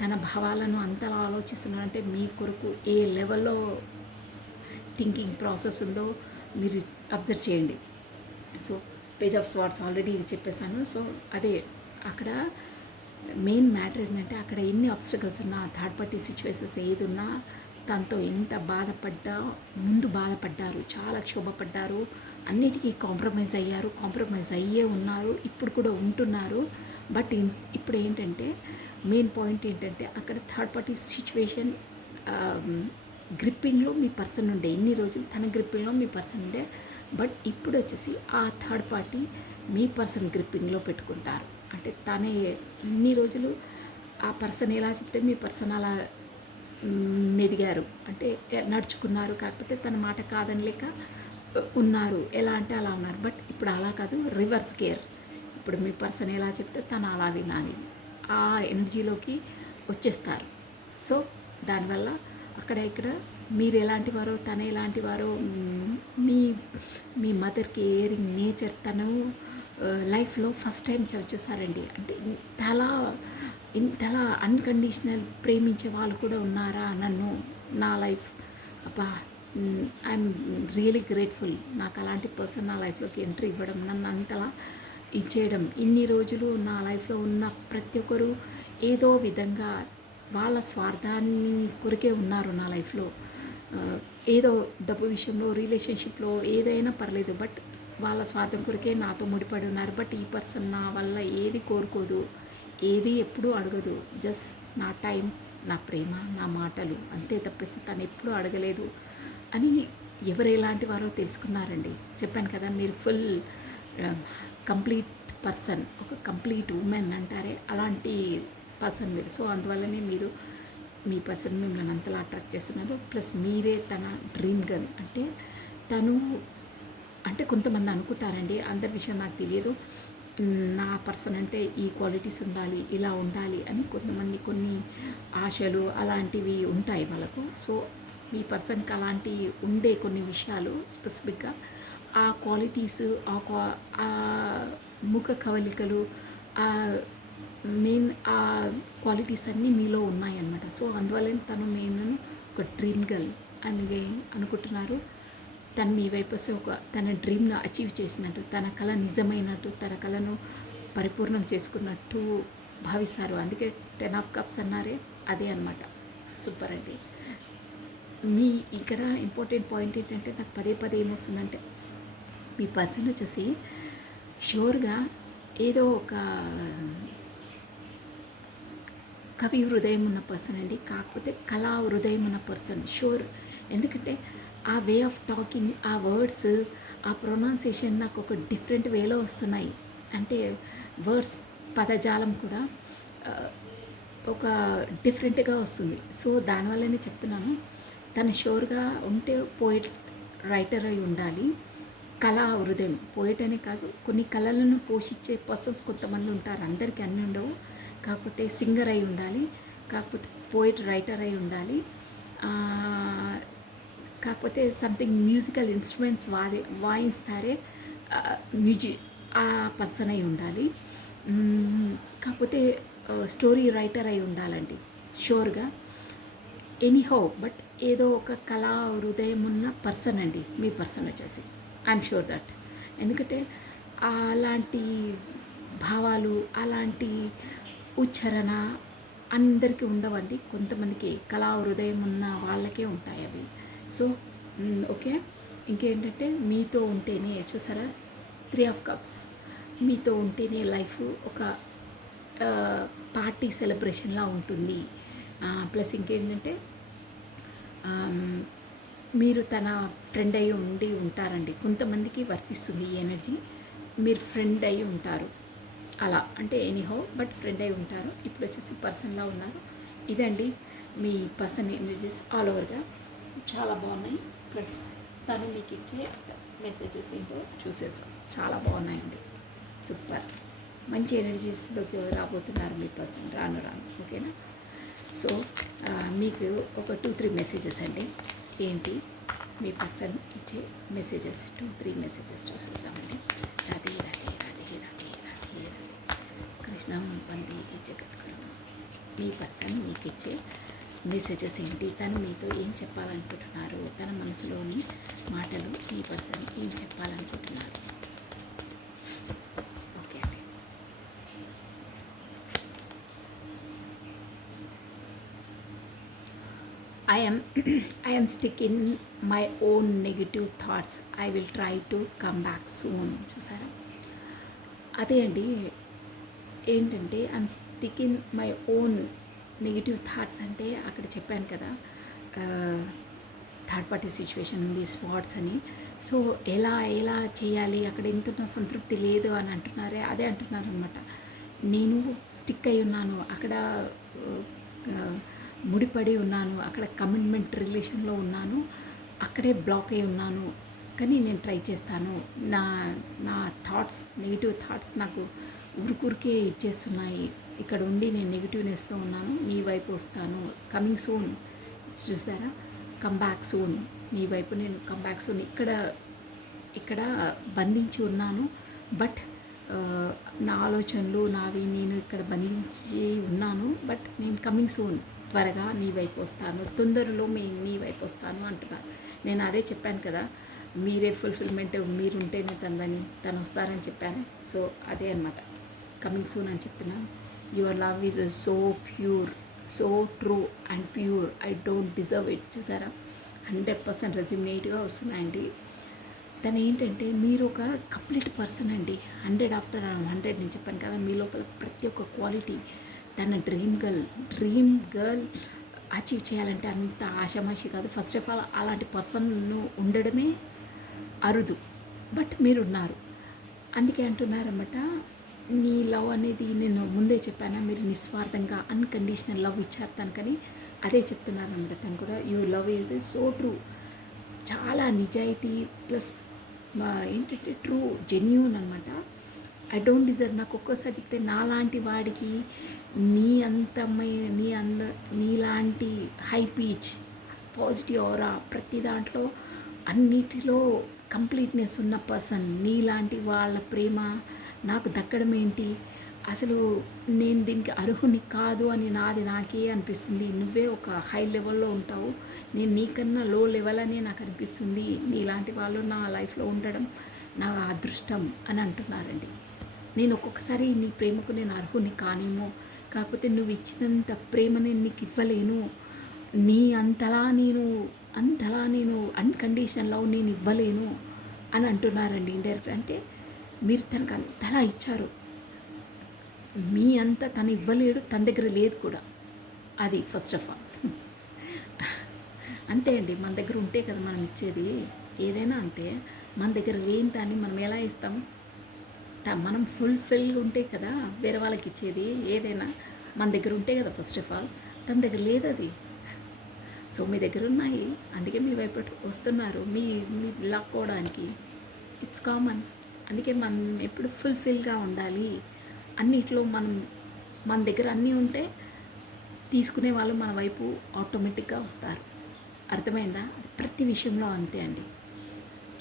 తన భావాలను అంతలా ఆలోచిస్తున్నారంటే మీ కొరకు ఏ లెవెల్లో థింకింగ్ ప్రాసెస్ ఉందో మీరు అబ్జర్వ్ చేయండి. So page of swords already ఇది చెప్పేశాను. సో అదే అక్కడ మెయిన్ మ్యాటర్ ఏంటంటే, అక్కడ ఎన్ని ఆబ్స్టకల్స్ ఉన్నా, థర్డ్ పార్టీ సిచ్యువేషన్స్ ఏది ఉన్నా తనతో ఎంత ముందు బాధపడ్డారు, చాలా క్షోభపడ్డారు, అన్నిటికీ కాంప్రమైజ్ అయ్యారు, కాంప్రమైజ్ అయ్యే ఉన్నారు, ఇప్పుడు కూడా ఉంటున్నారు. బట్ ఇప్పుడు ఏంటంటే మెయిన్ పాయింట్ ఏంటంటే, అక్కడ థర్డ్ పార్టీ సిచ్యువేషన్ గ్రిప్పింగ్లో మీ పర్సన్ ఉండే, ఇన్ని రోజులు తన గ్రిప్పింగ్లో మీ పర్సన్ ఉండే. బట్ ఇప్పుడు వచ్చేసి ఆ థర్డ్ పార్టీ మీ పర్సన్ గ్రిప్పింగ్లో పెట్టుకుంటారు. అంటే తనే ఇన్ని రోజులు ఆ పర్సన్ ఎలా చెప్తే మీ పర్సన్ అలా మెదిగారు, అంటే నడుచుకున్నారు. కాకపోతే తన మాట కాదని లేక ఉన్నారు, ఎలా అంటే అలా ఉన్నారు. బట్ ఇప్పుడు అలా కాదు, రివర్స్ గేర్. ఇప్పుడు మీ పర్సన్ ఎలా చెప్తే తను అలా వినాలి, ఆ ఎనర్జీలోకి వచ్చేస్తారు. సో దానివల్ల ఇక్కడ మీరు ఎలాంటి వారో తను ఎలాంటి వారో, మీ మదర్కి కేరింగ్ నేచర్ తను లైఫ్లో ఫస్ట్ టైం చూసారండి. అంటే ఇంతలా అన్కండిషనల్ ప్రేమించే వాళ్ళు కూడా ఉన్నారా నన్ను, నా లైఫ్, అబ్బా ఐఎమ్ రియలీ గ్రేట్ఫుల్. నాకు అలాంటి పర్సన్ నా లైఫ్లోకి ఎంట్రీ ఇవ్వడం, నన్ను అంతలా ఇచ్చేయడం. ఇన్ని రోజులు నా లైఫ్లో ఉన్న ప్రతి ఒక్కరు ఏదో విధంగా వాళ్ళ స్వార్థాన్ని కొరికే ఉన్నారు నా లైఫ్లో. ఏదో డబ్బు విషయంలో, రిలేషన్షిప్లో ఏదైనా పర్లేదు, బట్ వాళ్ళ స్వార్థం కొరికే నాతో ముడిపడి ఉన్నారు. బట్ ఈ పర్సన్ నా వల్ల ఏది కోరుకోదు, ఏది ఎప్పుడూ అడగదు. జస్ట్ నా టైం, నా ప్రేమ, నా మాటలు అంతే తప్పిస్తే తను ఎప్పుడూ అడగలేదు అని ఎవరు ఎలాంటి వారో తెలుసుకున్నారండి. చెప్పాను కదా, మీరు ఫుల్ కంప్లీట్ పర్సన్, ఒక కంప్లీట్ ఉమెన్ అంటారే అలాంటి పర్సన్ మీరు. సో అందువల్లనే మీ పర్సన్ మిమ్మల్ని అంతలా అట్రాక్ట్ చేస్తున్నారు. ప్లస్ మీరే తన డ్రీమ్ గర్ల్. అంటే కొంతమంది అనుకుంటారండి, అందరి విషయం నాకు తెలియదు, నా పర్సన్ అంటే ఈ క్వాలిటీస్ ఉండాలి, ఇలా ఉండాలి అని కొంతమంది కొన్ని ఆశలు అలాంటివి ఉంటాయి వాళ్ళకు. సో మీ పర్సన్కి అలాంటి ఉండే కొన్ని విషయాలు స్పెసిఫిక్గా ఆ క్వాలిటీస్, ఆ ముఖ కవలికలు, ఆ మెయిన్ ఆ క్వాలిటీస్ అన్నీ మీలో ఉన్నాయన్నమాట. సో అందువల్ల తను మెయిన్ ఒక డ్రీమ్ గర్ల్ అని అనుకుంటున్నారు. తను మీ వైపు వస్తే ఒక తన డ్రీమ్ను అచీవ్ చేసినట్టు, తన కళ నిజమైనట్టు, తన కళను పరిపూర్ణం చేసుకున్నట్టు భావిస్తారు. అందుకే 10 ఆఫ్ కప్స్ అన్నారే, అదే అనమాట. సూపర్ అండి. మీ ఇక్కడ ఇంపార్టెంట్ పాయింట్ ఏంటంటే, నాకు పదే పదే ఏమొస్తుందంటే, మీ పర్సన్ వచ్చేసి షూర్గా ఏదో ఒక కవి హృదయం ఉన్న పర్సన్ అండి, కాకపోతే కళా హృదయం ఉన్న పర్సన్ షూర్. ఎందుకంటే ఆ వే ఆఫ్ టాకింగ్, ఆ వర్డ్స్, ఆ ప్రొనౌన్సియేషన్ నాకు ఒక డిఫరెంట్ వేలో వస్తున్నాయి. అంటే వర్డ్స్ పదజాలం కూడా ఒక డిఫరెంట్గా వస్తుంది. సో దానివల్లనే చెప్తున్నాను, తను షూర్గా ఉంటే పోయిట్ రైటర్ అయి ఉండాలి. కళా హృదయం, పోయిట్ అనే కాదు, కొన్ని కళలను పోషించే పర్సన్స్ కొంతమంది ఉంటారు, అందరికీ అన్నీ ఉండవు. కాకపోతే సింగర్ అయి ఉండాలి, కాకపోతే పోయిట్ రైటర్ అయి ఉండాలి, కాకపోతే సంథింగ్ మ్యూజికల్ ఇన్స్ట్రుమెంట్స్ వాయిస్తారే ఆ పర్సన్ అయి ఉండాలి. కాకపోతే స్టోరీ రైటర్ అయి ఉండాలండి షూర్గా. ఎనీహౌ బట్ ఏదో ఒక కళా హృదయం ఉన్న పర్సన్ అండి మీ పర్సన్ వచ్చేసి. I'm sure that. ఎందుకంటే అలాంటి భావాలు, అలాంటి ఉచ్చారణ అందరికీ ఉండవండి, కొంతమందికి కళా హృదయం ఉన్న వాళ్ళకే ఉంటాయి అవి. So okay. ఇంకేంటంటే మీతో ఉంటేనే, చూసారా 3 ఆఫ్ కప్స్, మీతో ఉంటేనే లైఫ్ ఒక పార్టీ సెలబ్రేషన్లా ఉంటుంది. ప్లస్ ఇంకేంటంటే మీరు తన ఫ్రెండ్ అయి ఉండి ఉంటారండి. కొంతమందికి వర్తిస్తుంది ఈ ఎనర్జీ, మీరు ఫ్రెండ్ అయి ఉంటారు అలా, అంటే ఎనీహౌ బట్ ఫ్రెండ్ అయి ఉంటారు. ఇప్పుడు వచ్చేసి పర్సన్లా ఉన్నారు. ఇదండి మీ పర్సన్ ఎనర్జీస్ ఆల్ ఓవర్గా చాలా బాగున్నాయి. ప్లస్ తను మీకు ఇచ్చే మెసేజెస్ ఏంటో చూసేసాం, చాలా బాగున్నాయండి. సూపర్, మంచి ఎనర్జీస్లోకి రాబోతున్నారు మీ పర్సన్ రాను రాను. ఓకేనా? సో మీకు ఒక 2-3 మెసేజెస్ అండి. ఏంటి మీ పర్సన్ ఇచ్చే మెసేజెస్? 2-3 మెసేజెస్ చూసేసామండి. రాధే రాధే రాధే రాధే రాధే రాధే కృష్ణం వందే ఈ జగద్గురు. మీ పర్సన్ మీకు ఇచ్చే మెసేజెస్ ఏంటి? తను మీతో ఏం చెప్పాలనుకుంటున్నారు? తన మనసులోని మాటలు మీ పర్సన్ ఏం చెప్పాలనుకుంటున్నారు? ఓకే అండి. I am stuck in my own negative thoughts. I will try to come back soon. చూసారా? అదే అండి, ఏంటంటే I'm stick in my own negative thoughts అంటే అక్కడ చెప్పాను కదా, థర్డ్ పార్టీ సిచ్యువేషన్ ఉంది, స్వాట్స్ అని. సో ఎలా చేయాలి, అక్కడ ఎంతున్న సంతృప్తి లేదు అని అంటున్నారే, అదే అంటున్నారు అనమాట. నేను స్టిక్ అయి ఉన్నాను, అక్కడ ముడిపడి ఉన్నాను, అక్కడ కమిట్మెంట్ రిలేషన్లో ఉన్నాను, అక్కడే బ్లాక్ అయి ఉన్నాను. కానీ నేను ట్రై చేస్తాను. నా థాట్స్, నెగిటివ్ థాట్స్ నాకు ఊరికే ఇచ్చేస్తున్నాయి. ఇక్కడ ఉండి నేను నెగిటివ్నెస్లో ఉన్నాను, మీ వైపు వస్తాను, కమింగ్ సూన్. చూసారా? కమ్ బ్యాక్ సూన్, మీ వైపు నేను కమ్ బ్యాక్ సూన్. ఇక్కడ బంధించి ఉన్నాను, బట్ నా ఆలోచనలు నావి, నేను ఇక్కడ బంధించి ఉన్నాను, బట్ నేను కమింగ్ సూన్, త్వరగా నీ వైపు వస్తాను, తొందరలో నీ వైపు వస్తాను అంటున్నారు. నేను అదే చెప్పాను కదా, మీరే ఫుల్ఫిల్మెంట్, మీరుంటేనే తను వస్తారని చెప్పాను. సో అదే అనమాట, కమింగ్ సూన్ అని చెప్తున్నాను. Your love is so pure, so true and pure, I don't deserve it. చూసారా? 100% రెజ్యూమేట్గా వస్తున్నాయండి. తను ఏంటంటే మీరు ఒక కంప్లీట్ పర్సన్ అండి. 100 ఆఫ్టర్ 100 నేను చెప్పాను కదా, మీ లోపల ప్రతి ఒక్క క్వాలిటీ. తన డ్రీమ్ గర్ల్ అచీవ్ చేయాలంటే అంత ఆషామాషి కాదు. ఫస్ట్ ఆఫ్ ఆల్ అలాంటి పర్సన్ ఉండడమే అరుదు, బట్ మీరున్నారు. అందుకే అంటున్నారన్నమాట, మీ లవ్ అనేది నేను ముందే చెప్పాను, మీరు నిస్వార్థంగా అన్కండిషనల్ లవ్ ఇచ్చారు తనకని. అదే చెప్తున్నారన్నమాట తను కూడా. You love is so true, చాలా నిజాయితీ ప్లస్ ఏంటంటే ట్రూ, జెన్యూన్ అనమాట. I don't deserve. నాకు ఒక్కోసారి చెప్తే నాలాంటి వాడికి నీలాంటి హై పీచ్ పాజిటివ్ ఆరా, ప్రతి దాంట్లో అన్నిటిలో కంప్లీట్నెస్ ఉన్న పర్సన్, నీలాంటి వాళ్ళ ప్రేమ నాకు దక్కడం ఏంటి, అసలు నేను దీనికి అర్హుని కాదు అని నాకే అనిపిస్తుంది. నువ్వే ఒక హై లెవెల్‌లో ఉంటావు. నేను నీకన్నా లో లెవెల్ అని నాకు అనిపిస్తుంది. నీలాంటి వాళ్ళు నా లైఫ్‌లో ఉండడం నా అదృష్టం అని అంటున్నారండి. నేను ఒక్కొక్కసారి నీ ప్రేమకు నేను అర్హుని కానేమో, కాకపోతే నువ్వు ఇచ్చినంత ప్రేమ నేను నీకు ఇవ్వలేను. నీ అంతలా నేను అన్‌కండిషనల్ లవ్ నేను ఇవ్వలేను అని అంటున్నారండి ఇండైరెక్ట్. అంటే మీరు తనకు అంతలా ఇచ్చారు. మీ అంత తను ఇవ్వలేడు, తన దగ్గర లేదు కూడా. అది ఫస్ట్ ఆఫ్ ఆల్. అంతే అండి, మన దగ్గర ఉంటే కదా మనం ఇచ్చేది. ఏదైనా అంతే. మన దగ్గర లేని దాన్ని మనం ఎలా ఇస్తాం? మనం ఫుల్ఫిల్గా ఉంటే కదా వేరే వాళ్ళకి ఇచ్చేది. ఏదైనా మన దగ్గర ఉంటే కదా ఫస్ట్ ఆఫ్ ఆల్. తన దగ్గర లేదు అది. సో మీ దగ్గర ఉన్నాయి, అందుకే మీ వైపు వస్తున్నారు మీ మీ లాక్కోవడానికి. It's common. అందుకే మనం ఎప్పుడు ఫుల్ఫిల్గా ఉండాలి. అన్నిట్లో మన దగ్గర అన్నీ ఉంటే తీసుకునే వాళ్ళు మన వైపు ఆటోమేటిక్గా వస్తారు. అర్థమైందా? అది ప్రతి విషయంలో అంతే అండి.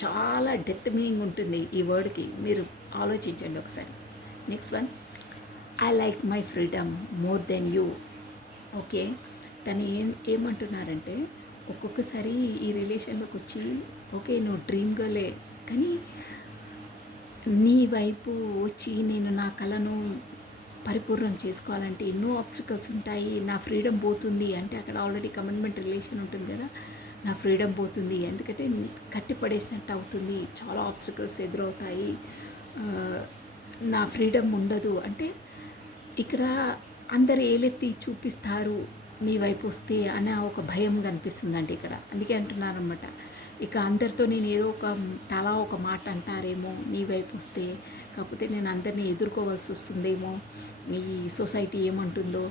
చాలా డెప్త్ మీనింగ్ ఉంటుంది ఈ వర్డ్కి. మీరు ఆలోచించండి ఒకసారి. Next one, I like my freedom more than you. Okay, తను ఏమంటున్నారంటే ఒక్కొక్కసారి ఈ రిలేషన్లోకి వచ్చి ఓకే నువ్వు డ్రీమ్ గర్లే, కానీ నీ వైపు వచ్చి నేను నా కళను పరిపూర్ణం చేసుకోవాలంటే ఎన్నో ఆబ్స్టికల్స్ ఉంటాయి. నా ఫ్రీడమ్ పోతుంది అంటే అక్కడ ఆల్రెడీ కమిట్మెంట్ రిలేషన్ ఉంటుంది కదా. నా ఫ్రీడమ్ పోతుంది ఎందుకంటే కట్టి పడేసినట్టు అవుతుంది, చాలా ఆబ్స్టికల్స్ ఎదురవుతాయి, నా ఫ్రీడమ్ ఉండదు అంటే ఇక్కడ అందరు ఏలెత్తి చూపిస్తారు మీ వైపు వస్తే అనే ఒక భయం కనిపిస్తుందండి ఇక్కడ. అందుకే అంటున్నారనమాట, ఇక అందరితో నేను ఏదో ఒక మాట అంటారేమో నీ వైపు వస్తే, కాకపోతే నేను అందరినీ ఎదుర్కోవాల్సి వస్తుందేమో, ఈ సొసైటీ ఏమంటుందో,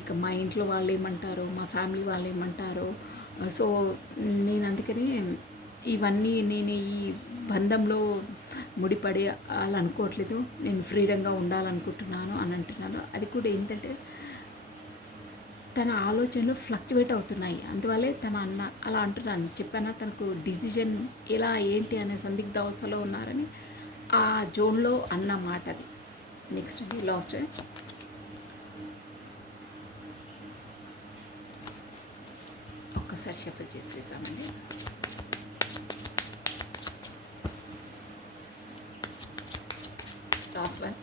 ఇక మా ఇంట్లో వాళ్ళు ఏమంటారో, మా ఫ్యామిలీ వాళ్ళు ఏమంటారో. సో నేను అందుకనే ఇవన్నీ నేను ఈ బంధంలో ముడిపడి అలా అనుకోవట్లేదు, నేను ఫ్రీడంగా ఉండాలనుకుంటున్నాను అని అంటున్నాను. అది కూడా ఏంటంటే తన ఆలోచనలు ఫ్లక్చువేట్ అవుతున్నాయి, అందువల్లే అలా అంటున్నాను. చెప్పానా తనకు డిసిజన్ ఎలా ఏంటి అనే సందిగ్ధ అవస్థలో ఉన్నారని ఆ జోన్లో అన్న మాట అది. నెక్స్ట్ అండి లాస్ట్, ఒక్కసారి షఫల్ చేసేసామండి. లాస్ట్ వన్,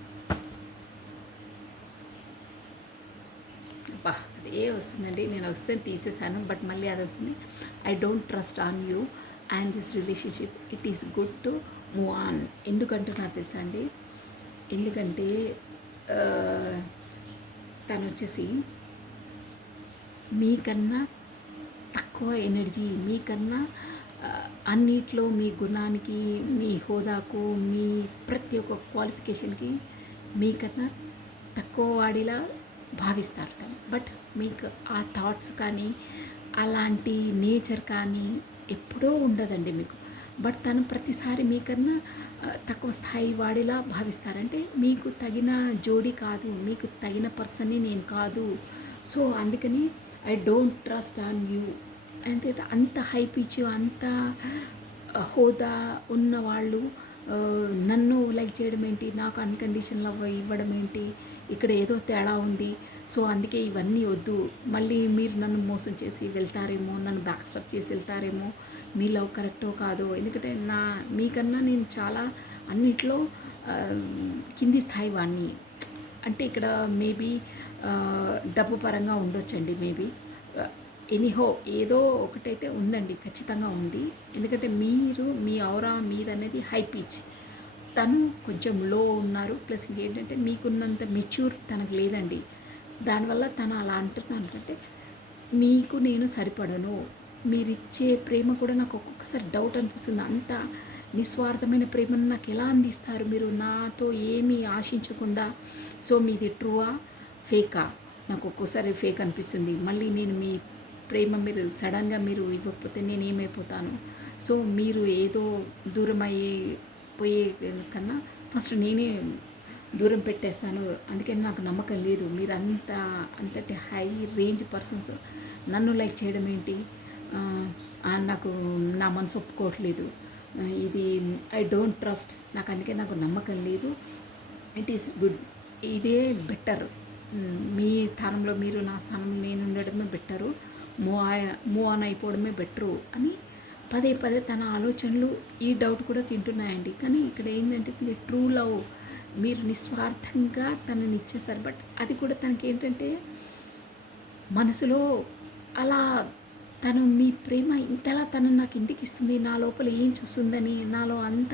అబ్బా అదే వస్తుందండి, నేను వస్తే తీసేసాను బట్ మళ్ళీ అది వస్తుంది. I don't trust on you and this relationship, it is good to move on. ఎందుకంటున్నారు తెలుసా అండి? ఎందుకంటే తను వచ్చేసి మీకన్నా తక్కువ ఎనర్జీ, మీకన్నా అన్నిట్లో మీ గుణానికి, మీ హోదాకు, మీ ప్రతి ఒక్క క్వాలిఫికేషన్కి మీకన్నా తక్కువ వాడిలా భావిస్తారు తను. బట్ మీకు ఆ థాట్స్ కానీ అలాంటి నేచర్ కానీ ఎప్పుడూ ఉండదండి మీకు. బట్ తను ప్రతిసారి మీకన్నా తక్కువ స్థాయి వాడిలా భావిస్తారంటే మీకు తగిన జోడీ కాదు, మీకు తగిన పర్సన్ని నేను కాదు. సో అందుకని I don't trust on you అంటే అంత హై పిచ్, అంత హోదా ఉన్న వాళ్ళు నన్ను లైక్ చేయడం ఏంటి, నాకు అన్కండిషన్ లవ్ ఇవ్వడం ఏంటి, ఇక్కడ ఏదో తేడా ఉంది. సో అందుకే ఇవన్నీ వద్దు, మళ్ళీ మీరు నన్ను మోసం చేసి వెళ్తారేమో, నన్ను బ్యాక్ స్టెప్ చేసి వెళ్తారేమో, మీ లవ్ కరెక్టో కాదో. ఎందుకంటే మీకన్నా నేను చాలా అన్నిట్లో కింది స్థాయి వాడిని. అంటే ఇక్కడ మేబీ డబ్బు పరంగా ఉండొచ్చండి, మేబీ ఎనీహో ఏదో ఒకటైతే ఉందండి, ఖచ్చితంగా ఉంది. ఎందుకంటే మీ ఔరా మీదనేది హై పిచ్, తను కొంచెం లో ఉన్నారు. ప్లస్ ఇంకేంటంటే మీకున్నంత మెచ్యూర్ తనకు లేదండి. దానివల్ల తను అలా అంటున్నాను అంటే మీకు నేను సరిపడను, మీరిచ్చే ప్రేమ కూడా నాకు ఒక్కొక్కసారి డౌట్ అనిపిస్తుంది. అంత నిస్వార్థమైన ప్రేమను నాకు ఎలా అందిస్తారు మీరు, నాతో ఏమీ ఆశించకుండా. సో మీది ట్రూవా ఫేకా? నాకు ఒక్కోసారి ఫేక్ అనిపిస్తుంది. మళ్ళీ నేను మీ ప్రేమ మీరు సడన్గా మీరు ఇవ్వకపోతే నేను ఏమైపోతాను. సో మీరు ఏదో దూరం పోయే కన్నా ఫస్ట్ నేనే దూరం పెట్టేస్తాను. అందుకని నాకు నమ్మకం లేదు, మీరు అంతటి హై రేంజ్ పర్సన్స్ నన్ను లైక్ చేయడం ఏంటి, నాకు నా మనసు ఒప్పుకోవట్లేదు, ఇది ఐ డోంట్ ట్రస్ట్, నాకు అందుకే నాకు నమ్మకం లేదు. ఇట్ ఈస్ గుడ్ ఇదే బెటర్. మీ స్థానంలో మీరు, నా స్థానంలో నేను ఉండడమే బెటరు. మూవ్ ఆన్ అయిపోవడమే బెటరు అని పదే పదే తన ఆలోచనలు ఈ డౌట్ కూడా తింటున్నాయండి. కానీ ఇక్కడ ఏంటంటే మీరు ట్రూ లవ్, మీరు నిస్వార్థంగా తనని ఇచ్చేస్తారు. బట్ అది కూడా తనకి ఏంటంటే మనసులో అలా తను మీ ప్రేమ ఇంతలా తను నాకు ఎందుకు ఇస్తుంది, నా లోపల ఏం చూస్తుందని, నాలో అంత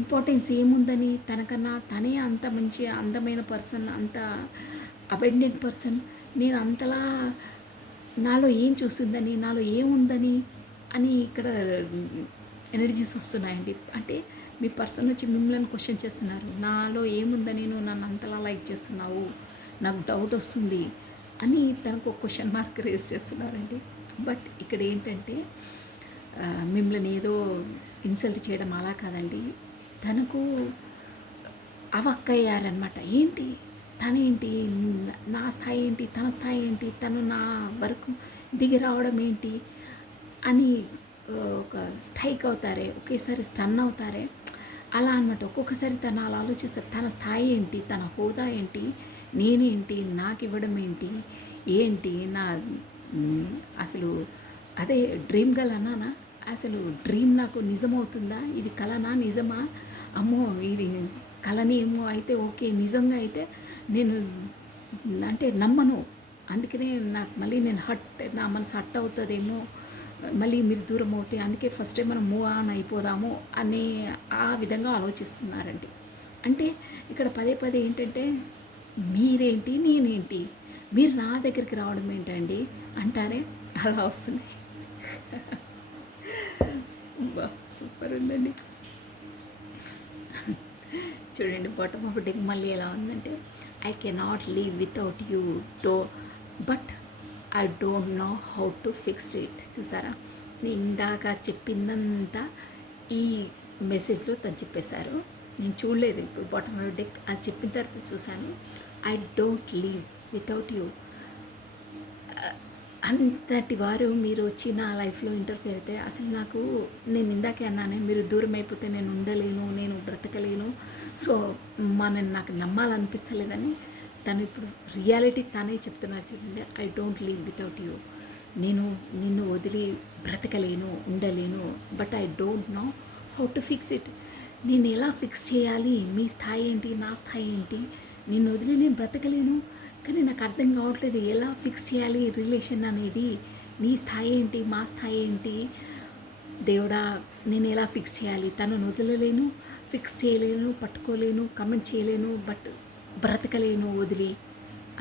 ఇంపార్టెన్స్ ఏముందని, తనకన్నా తనే అంత మంచి అందమైన పర్సన్, అంత అబెండెంట్ పర్సన్, నేను అంతలా నాలో ఏం చూస్తుందని, నాలో ఏముందని అని ఇక్కడ ఎనర్జీస్ వస్తున్నాయండి. అంటే మీ పర్సన్ వచ్చి మిమ్మల్ని క్వశ్చన్ చేస్తున్నారు, నాలో ఏముందని నువ్వు నన్ను అంతలా లైక్ చేస్తున్నావు, నాకు డౌట్ వస్తుంది అని తనకు ఒక క్వశ్చన్ మార్క్ రేస్ చేస్తున్నారండి. బట్ ఇక్కడ ఏంటంటే మిమ్మల్ని ఏదో ఇన్సల్ట్ చేయడం అలా కాదండి, తనకు అవక్కయ్యారనమాట. ఏంటి తనేంటి, నా స్థాయి ఏంటి, తన స్థాయి ఏంటి, తను నా వరకు దిగి రావడం ఏంటి అని ఒక స్ట్రైక్ అవుతారే, ఒకేసారి స్టన్ అవుతారే, అలా అనమాట. ఒక్కొక్కసారి తను అలా ఆలోచిస్తారు, తన స్థాయి ఏంటి, తన హోదా ఏంటి, నేనేంటి, నాకు ఇవ్వడం ఏంటి, ఏంటి నా అసలు అదే డ్రీమ్ గర్ల్ అన్నానా, అసలు డ్రీమ్ నాకు నిజమవుతుందా, ఇది కలనా నిజమా, అమ్మో ఇది కలని ఏమో అయితే ఓకే, నిజంగా అయితే నేను అంటే నమ్మను, అందుకనే నాకు మళ్ళీ నేను నా మనసు హట్ అవుతుందేమో, మళ్ళీ మీరు దూరం అవుతే, అందుకే ఫస్ట్ టైం మనం మూవ్ ఆన్ అయిపోదాము అనే ఆ విధంగా ఆలోచిస్తున్నారండి. అంటే ఇక్కడ పదే పదే ఏంటంటే మీరేంటి నేనేంటి, మీరు నా దగ్గరికి రావడం ఏంటండి అంటారే, అలా వస్తున్నాయి. బా సూపర్ ఉందండి. చూడండి బాటమ్ ఆఫ్ డెక్ మళ్ళీ ఎలా ఉందంటే, I cannot leave without you but I don't know how to fix it. చూసారా, నేను ఇందాక చెప్పిందంతా ఈ మెసేజ్లో తను చెప్పేశారు. నేను చూడలేదు ఇప్పుడు బాటమ్ ఆఫ్ డెక్, అది చెప్పిన తర్వాత చూశాను. I don't leave without you. అంతటి వారు మీరు వచ్చి నా లైఫ్లో ఇంటర్ఫియర్ అయితే అసలు నాకు, నేను ఇందాకే అన్నానే, మీరు దూరం అయిపోతే నేను ఉండలేను, నేను బ్రతకలేను, సో మనని నాకు నమ్మాలనిపిస్తలేదని తను ఇప్పుడు రియాలిటీ తానే చెప్తున్నారు. చూడండి, I don't leave without you. నేను నిన్ను వదిలి బ్రతకలేను, ఉండలేను, but I don't know how to fix it. నేను ఎలా ఫిక్స్ చేయాలి, మీ స్థాయి ఏంటి, నా స్థాయి ఏంటి, నిన్ను వదిలి నేను బ్రతకలేను, కానీ నాకు అర్థం కావట్లేదు ఎలా ఫిక్స్ చేయాలి రిలేషన్ అనేది, నీ స్థాయి ఏంటి, మా స్థాయి ఏంటి, దేవుడా నేను ఎలా ఫిక్స్ చేయాలి, తనను వదలలేను, ఫిక్స్ చేయలేను, పట్టుకోలేను, కమెంట్ చేయలేను, బట్ బ్రతకలేను వదిలి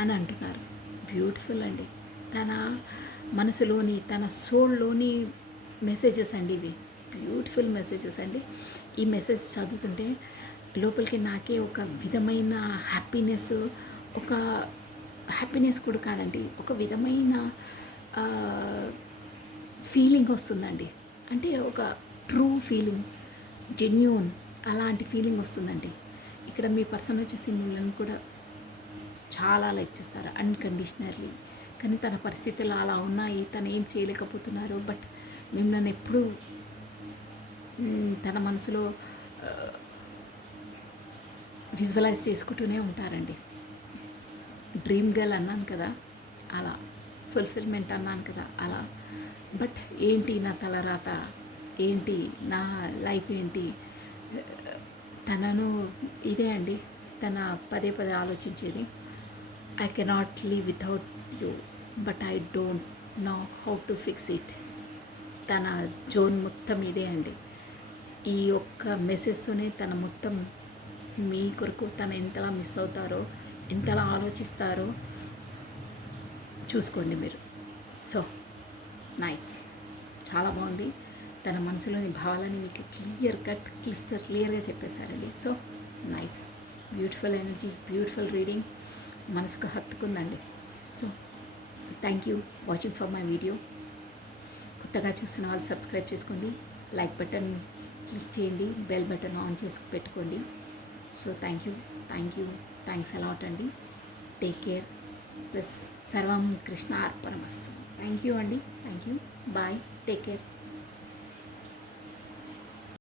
అని అంటున్నారు. బ్యూటిఫుల్ అండి, తన మనసులోని తన సోల్లోని మెసేజెస్ అండి ఇవి, బ్యూటిఫుల్ మెసేజెస్ అండి. ఈ మెసేజ్ చదువుతుంటే లోపలికి నాకే ఒక విధమైన హ్యాపీనెస్, ఒక హ్యాపీనెస్ కూడా కాదండి, ఒక విధమైన ఫీలింగ్ వస్తుందండి. అంటే ఒక ట్రూ ఫీలింగ్, జెన్యూన్ అలాంటి ఫీలింగ్ వస్తుందండి. ఇక్కడ మీ పర్సన్ వచ్చేసి మిమ్మల్ని కూడా చాలా లైక్ చేస్తారు అన్కండిషనల్లీ. కానీ తన పరిస్థితులు అలా ఉన్నాయి, తను ఏం చేయలేకపోతున్నారు, బట్ మిమ్మల్ని ఎప్పుడూ తన మనసులో విజువలైజ్ చేసుకుంటూనే ఉంటారండి. డ్రీమ్ గర్ల్ అన్నాను కదా అలా, ఫుల్ఫిల్మెంట్ అన్నాను కదా అలా. బట్ ఏంటి నా తలరాత ఏంటి, నా లైఫ్ ఏంటి, తనను ఇదే అండి తన పదే పదే ఆలోచించేది. I cannot leave without you but I don't know how to fix it. తన జోన్ మొత్తం ఇదే అండి. ఈ ఒక్క మెసేజ్తోనే తన మొత్తం మీ కొరకు తను ఎంతలా మిస్ అవుతారో, ఎంతలా ఆలోచిస్తారో చూసుకోండి మీరు. సో నైస్, చాలా బాగుంది. తన మనసులోని భావాలని మీకు క్లియర్గా చెప్పేశారండి. So nice, beautiful energy, beautiful reading, మనసుకు హత్తుకుందండి. So thank you watching for my video. కొత్తగా చూస్తున్న వాళ్ళు సబ్స్క్రైబ్ చేసుకోండి, లైక్ బటన్ క్లిక్ చేయండి, బెల్ బటన్ ఆన్ చేసి పెట్టుకోండి. సో థ్యాంక్స్ అలాట్ అండి. Take care. ప్లస్ సర్వం కృష్ణ అర్పణమస్తు. థ్యాంక్ యూ అండి, thank you, bye, take care.